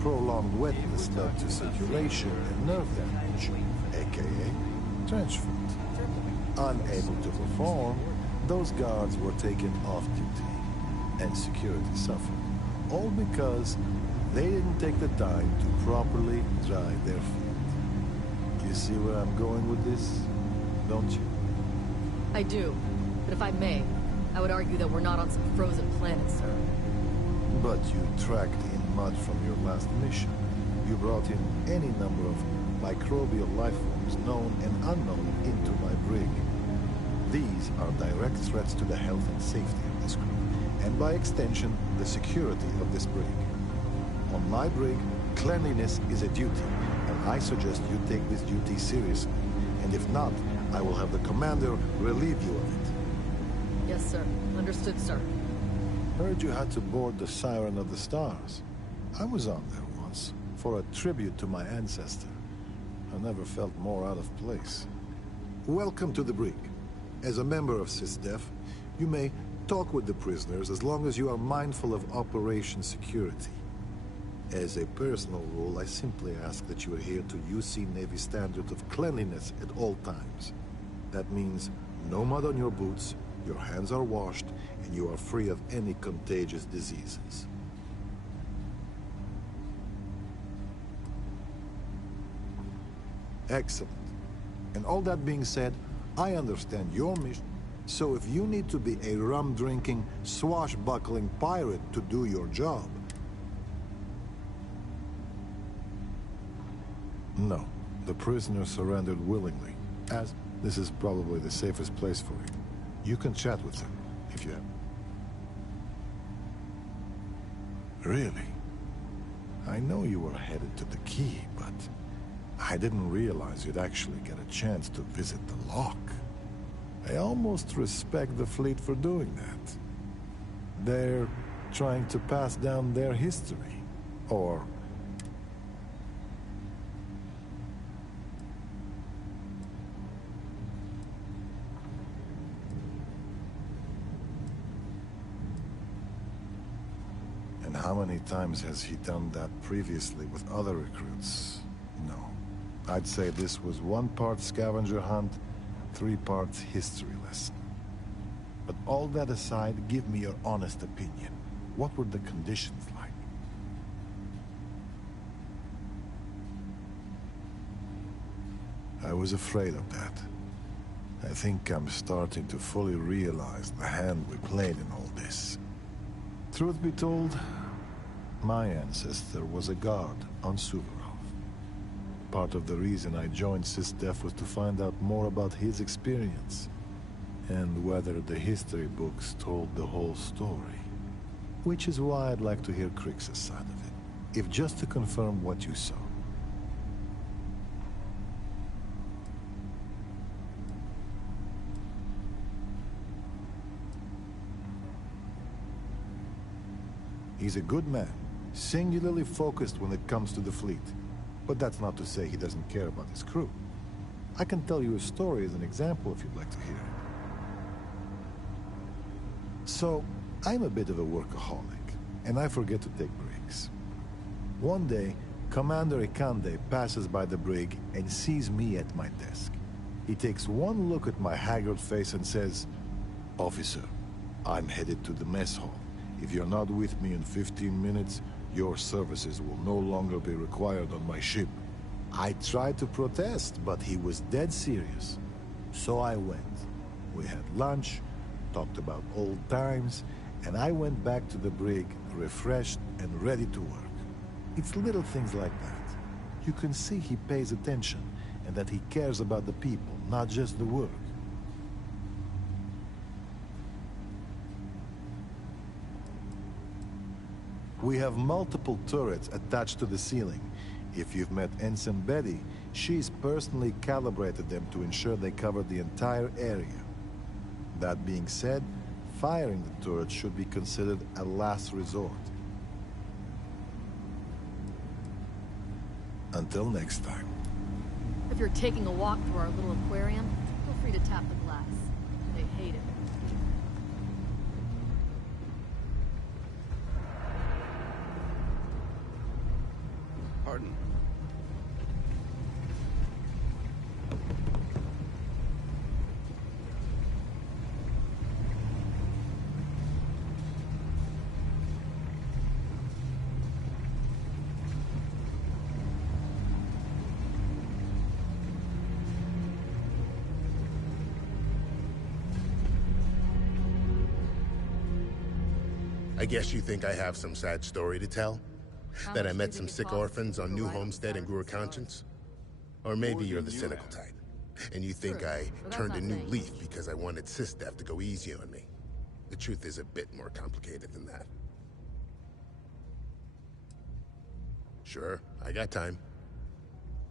Prolonged wetness led to circulation and nerve damage, aka trenchfoot. Unable to perform, those guards were taken off duty, and security suffered. All because they didn't take the time to properly dry their feet. You see where I'm going with this, don't you? I do. But if I may, I would argue that we're not on some frozen planet, sir. But you tracked in mud from your last mission. You brought in any number of microbial life forms, known and unknown, into my brig. These are direct threats to the health and safety of this crew, and by extension, the security of this brig. On my brig, cleanliness is a duty, and I suggest you take this duty seriously. And if not, I will have the commander relieve you of it. Yes, sir. Understood, sir. Heard you had to board the Siren of the Stars. I was on there once, for a tribute to my ancestor. I never felt more out of place. Welcome to the brig. As a member of SysDef, you may talk with the prisoners as long as you are mindful of operation security. As a personal rule, I simply ask that you adhere to UC Navy standards of cleanliness at all times. That means no mud on your boots, your hands are washed, and you are free of any contagious diseases. Excellent. And all that being said, I understand your mission. So if you need to be a rum-drinking, swashbuckling pirate to do your job... No, the prisoner surrendered willingly, as this is probably the safest place for you. You can chat with him, if you have. Really? I know you were headed to the key, but I didn't realize you'd actually get a chance to visit the lock. I almost respect the fleet for doing that. They're trying to pass down their history, or... And how many times has he done that previously with other recruits? No. I'd say this was 1 part scavenger hunt, 3 parts history lesson. But all that aside, give me your honest opinion. What were the conditions like? I was afraid of that. I think I'm starting to fully realize the hand we played in all this. Truth be told, my ancestor was a guard on Suvorov. Part of the reason I joined SysDef was to find out more about his experience, and whether the history books told the whole story. Which is why I'd like to hear Crix's side of it, if just to confirm what you saw. He's a good man, singularly focused when it comes to the fleet. But that's not to say he doesn't care about his crew. I can tell you a story as an example if you'd like to hear it. So, I'm a bit of a workaholic, and I forget to take breaks. One day, Commander Ikande passes by the brig and sees me at my desk. He takes one look at my haggard face and says, "Officer, I'm headed to the mess hall. If you're not with me in 15 minutes, your services will no longer be required on my ship." I tried to protest, but he was dead serious. So I went. We had lunch, talked about old times, and I went back to the brig, refreshed and ready to work. It's little things like that. You can see he pays attention, and that he cares about the people, not just the work. We have multiple turrets attached to the ceiling. If you've met Ensign Betty, she's personally calibrated them to ensure they cover the entire area. That being said, firing the turret should be considered a last resort. Until next time. If you're taking a walk through our little aquarium, feel free to tap the glass. They hate it. Pardon. I guess you think I have some sad story to tell? That I met some sick orphans on New Homestead and grew a conscience? Or maybe you're the cynical type, and you think I turned a new leaf because I wanted SysDef to go easy on me. The truth is a bit more complicated than that. Sure, I got time.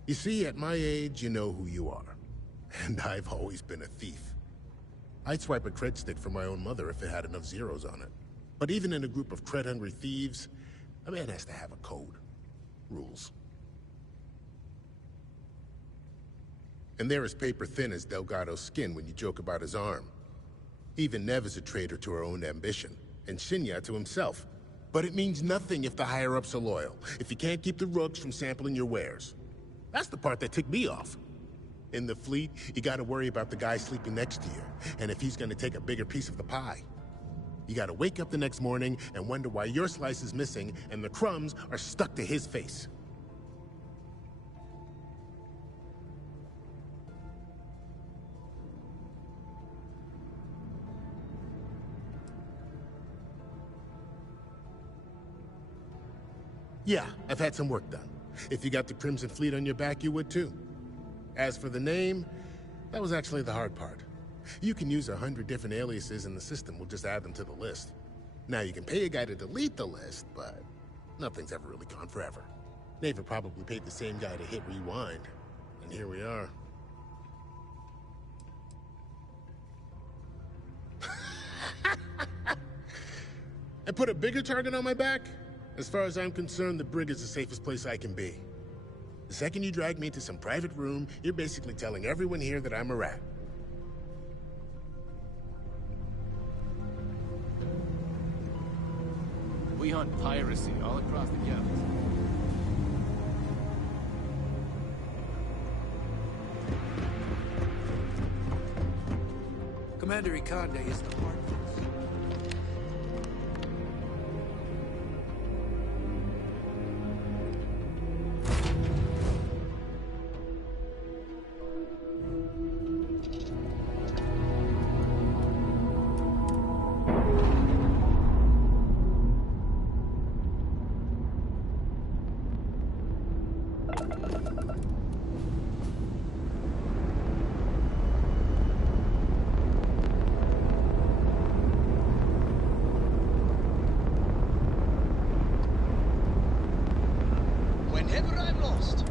You see, at my age, you know who you are. And I've always been a thief. I'd swipe a cred stick for my own mother if it had enough zeros on it. But even in a group of cred-hungry thieves, a man has to have a code. Rules. And they're as paper-thin as Delgado's skin when you joke about his arm. Even Nev is a traitor to her own ambition, and Shinya to himself. But it means nothing if the higher-ups are loyal, if you can't keep the rooks from sampling your wares. That's the part that ticked me off. In the fleet, you gotta worry about the guy sleeping next to you, and if he's gonna take a bigger piece of the pie. You gotta wake up the next morning and wonder why your slice is missing and the crumbs are stuck to his face. Yeah, I've had some work done. If you got the Crimson Fleet on your back, you would too. As for the name, that was actually the hard part. You can use 100 different aliases and the system will just add them to the list. Now you can pay a guy to delete the list, but nothing's ever really gone forever. Neva probably paid the same guy to hit rewind, and here we are. I put a bigger target on my back? As far as I'm concerned, the brig is the safest place I can be. The second you drag me into some private room, you're basically telling everyone here that I'm a rat. We hunt piracy all across the galaxy. Commander Ikande is the heart of this. Whenever I'm lost,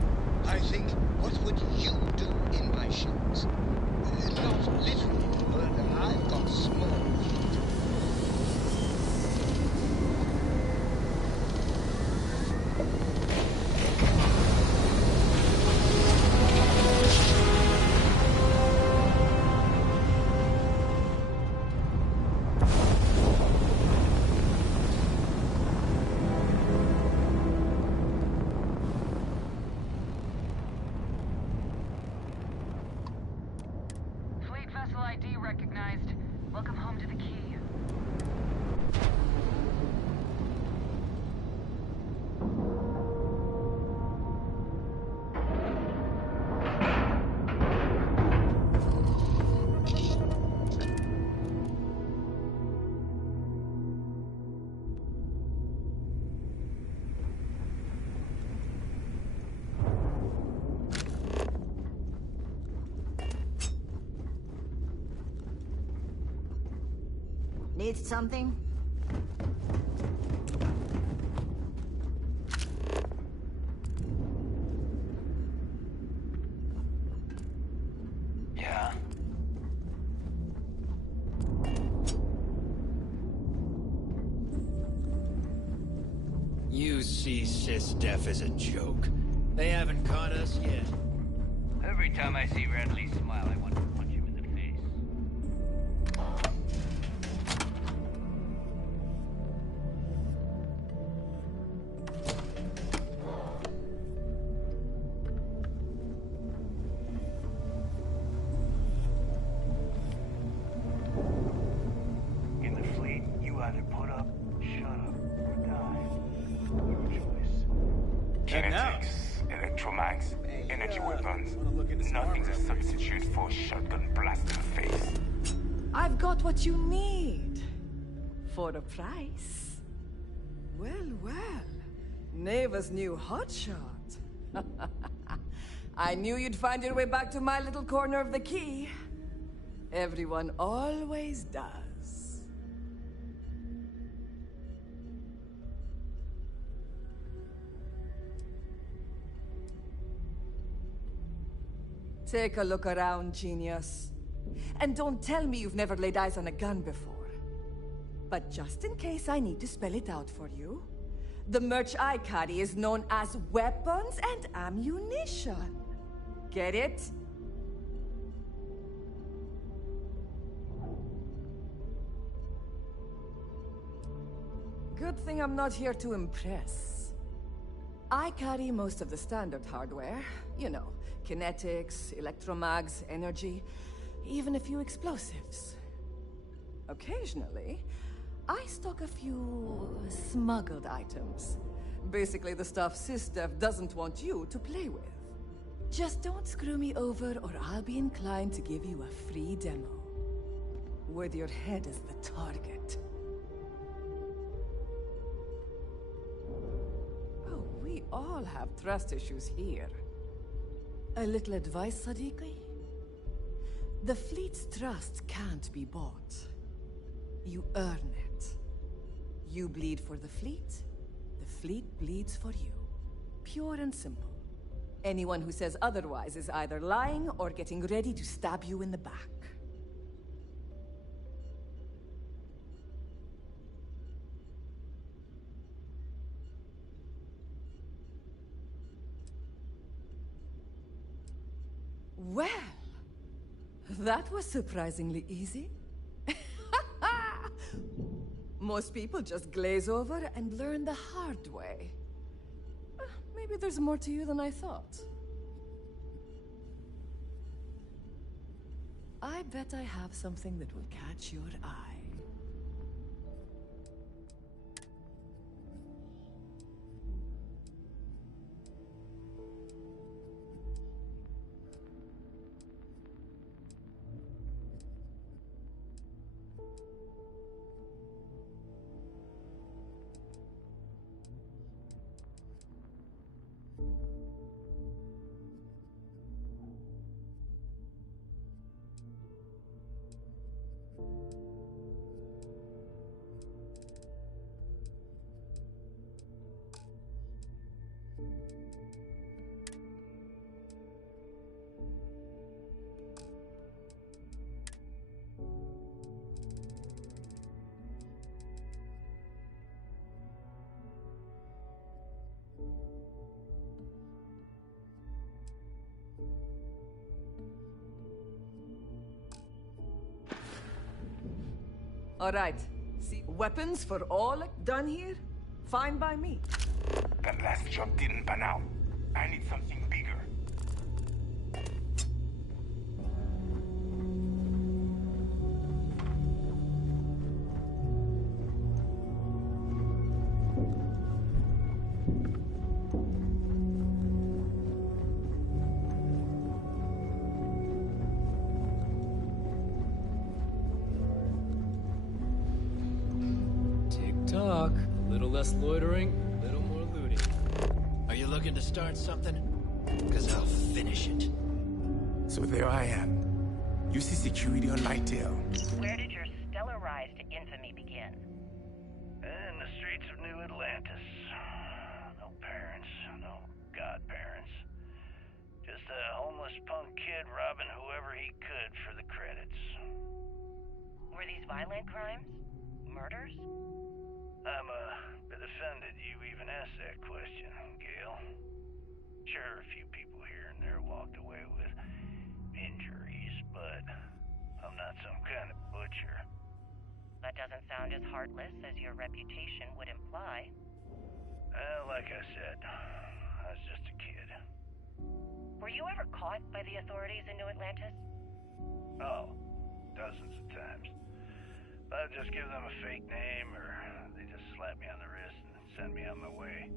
I think, what would you do in my shoes? Not literally, but I've got small feet. Fleet vessel ID recognized. Welcome home to the Key. Need something? Yeah. UC SysDef is a joke. They haven't caught us yet. Every time I see Radley smile, I want to punch him in the face. In the fleet, you either put up, shut up, or die. Your choice. Kinetics, electromags, energy weapons. Nothing's a substitute for a shotgun blast in the face. I've got what you need. For a price. Well, well. Neva's new hotshot. I knew you'd find your way back to my little corner of the key. Everyone always does. Take a look around, genius. And don't tell me you've never laid eyes on a gun before. But just in case I need to spell it out for you, the merch I carry is known as weapons and ammunition. Get it? Good thing I'm not here to impress. I carry most of the standard hardware. You know, kinetics, electromags, energy, even a few explosives. Occasionally, I stock a few smuggled items. Basically the stuff SysDef doesn't want you to play with. Just don't screw me over or I'll be inclined to give you a free demo. With your head as the target. Oh, we all have trust issues here. A little advice, Sadiqi? The fleet's trust can't be bought. You earn it. You bleed for the fleet bleeds for you. Pure and simple. Anyone who says otherwise is either lying or getting ready to stab you in the back. Well, that was surprisingly easy. Most people just glaze over and learn the hard way. Maybe there's more to you than I thought. I bet I have something that will catch your eye. All right. See, weapons for all done here? Fine by me. That last job didn't pan out. I need something bigger. Tick-tock. A little less loitering, a little more looting. Are you looking to start something? Because I'll finish it. So there I am. You see security on my tail. Where did your stellar rise to infamy begin? In the streets of New Atlantis. No parents, no godparents. Just a homeless punk kid robbing whoever he could for the credits. Were these violent crimes? Murders? I'm a bit offended you even asked that question, Gale. Sure, a few people here and there walked away with injuries, but I'm not some kind of butcher. That doesn't sound as heartless as your reputation would imply. Well, like I said, I was just a kid. Were you ever caught by the authorities in New Atlantis? Oh, dozens of times. But I'd just give them a fake name, or they just slap me on the wrist and send me on my way.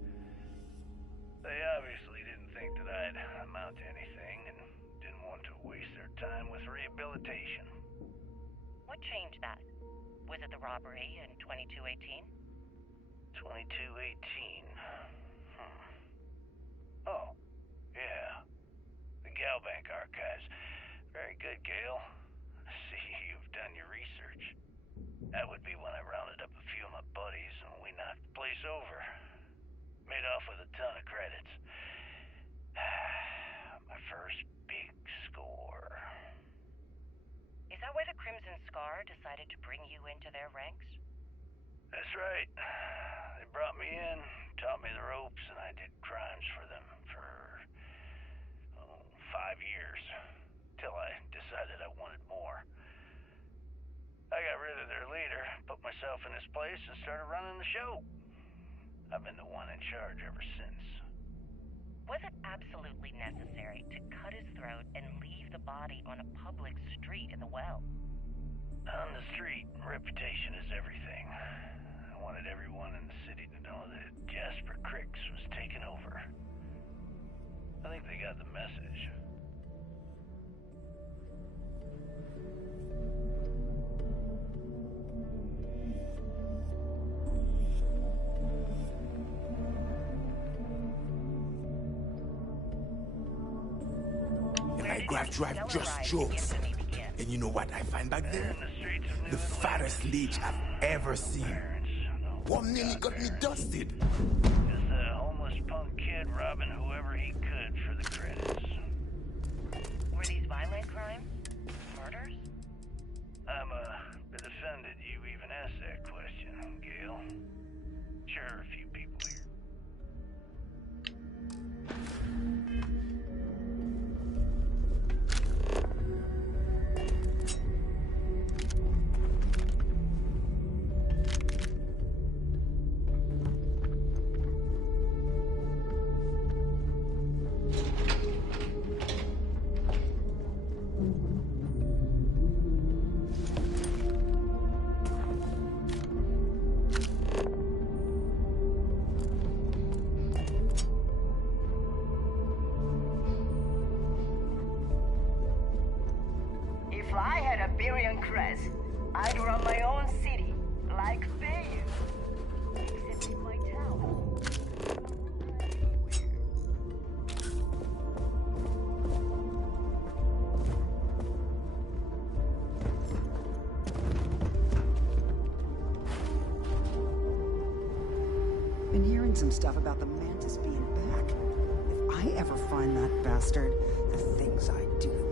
They obviously didn't think that I'd amount to anything and didn't want to waste their time with rehabilitation. What changed that? Was it the robbery in 2218? 2218? Oh, yeah. The Galbank archives. Very good, Gale. I see you've done your research. That would be when I rounded up a few of my buddies and we knocked the place over. Made off with a ton of credits. My first big score. Is that why the Crimson Scar decided to bring you into their ranks? That's right. They brought me in, taught me the ropes, and I did crimes for them for 5 years. Till I decided I wanted more. I got rid of their leader, put myself in his place, and started running the show. I've been the one in charge ever since. Was it absolutely necessary to cut his throat and leave the body on a public street in the well? On the street, reputation is everything. I wanted everyone in the city to know that Jasper Cricks was taking over. I think they got the message. My graph drive just chokes. And you know what I find back there? The fattest leech I've ever seen. 1 minute got me dusted. Just a homeless punk kid robbing whoever he could for the credits. Were these violent crimes? Murders? I'm a bit offended you even asked that question, Gale. Sure, a few people here. I'd run my own city, like Bayou. Except in my town. Been hearing some stuff about the Mantis being back. If I ever find that bastard, the things I'd do to them.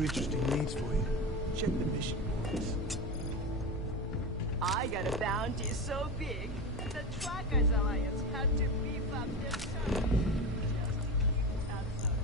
Interesting leads for you. Check the mission boards. I got a bounty so big, the Trackers Alliance had to beef up their servers just to keep it outside.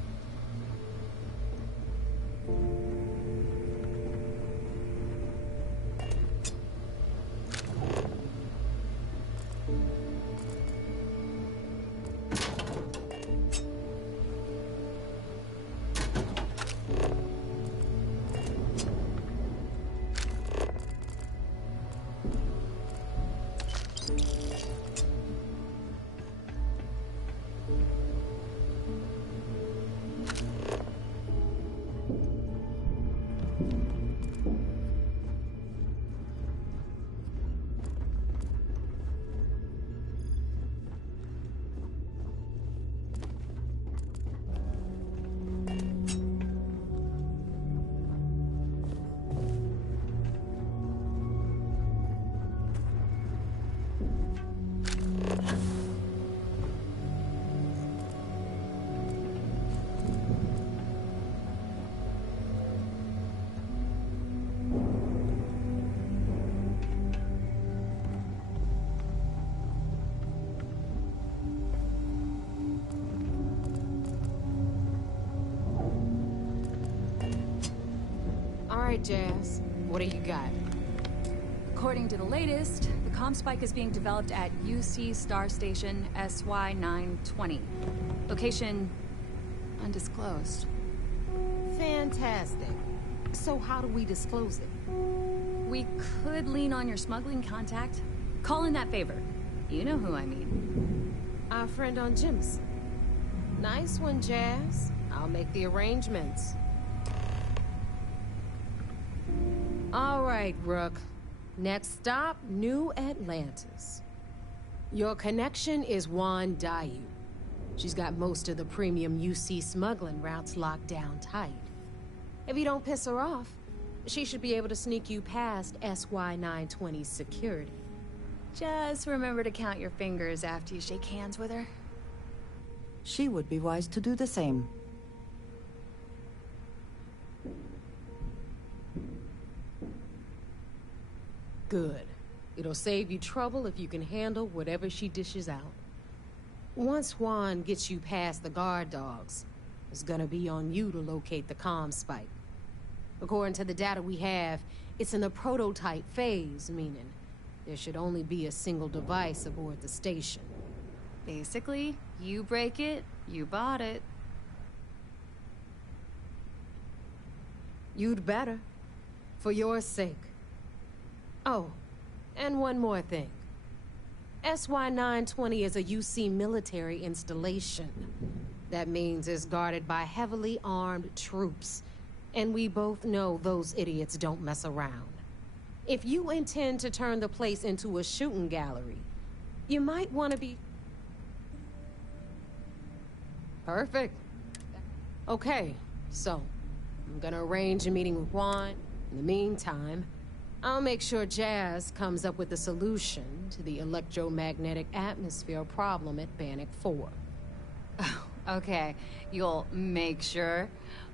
right, Jazz. What do you got? According to the latest, the comm spike is being developed at UC Star Station SY-920. Location undisclosed. Fantastic. So how do we disclose it? We could lean on your smuggling contact. Call in that favor. You know who I mean. Our friend on Jim's. Nice one, Jazz. I'll make the arrangements. All right, Rook. Next stop, New Atlantis. Your connection is Juan Dayu. She's got most of the premium UC smuggling routes locked down tight. If you don't piss her off, she should be able to sneak you past SY-920's security. Just remember to count your fingers after you shake hands with her. She would be wise to do the same. Good. It'll save you trouble if you can handle whatever she dishes out. Once Juan gets you past the guard dogs, it's gonna be on you to locate the comm spike. According to the data we have, it's in the prototype phase, meaning there should only be a single device aboard the station. Basically, you break it, you bought it. You'd better. For your sake. Oh, and one more thing. SY-920 is a UC military installation. That means it's guarded by heavily armed troops. And we both know those idiots don't mess around. If you intend to turn the place into a shooting gallery, you might want to be... Perfect. Okay, so I'm gonna arrange a meeting with Juan. In the meantime, I'll make sure Jazz comes up with a solution to the electromagnetic atmosphere problem at Bannock 4. Oh, okay. You'll make sure.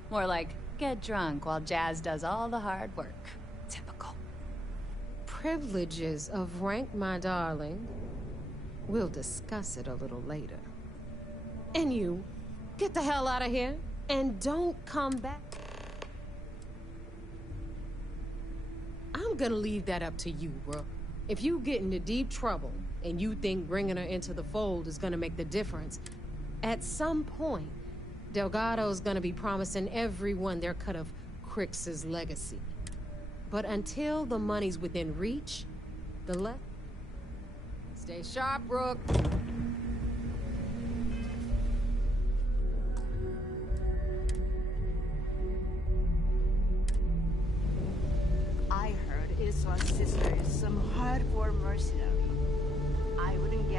More like, get drunk while Jazz does all the hard work. Typical. Privileges of rank, my darling. We'll discuss it a little later. And you, get the hell out of here, and don't come back. I'm gonna leave that up to you, bro. If you get into deep trouble, and you think bringing her into the fold is gonna make the difference, at some point, Delgado's gonna be promising everyone their cut of Crix's legacy. But until the money's within reach, Stay sharp, Rook. I heard Iswa's sister is some hardcore mercenary. I wouldn't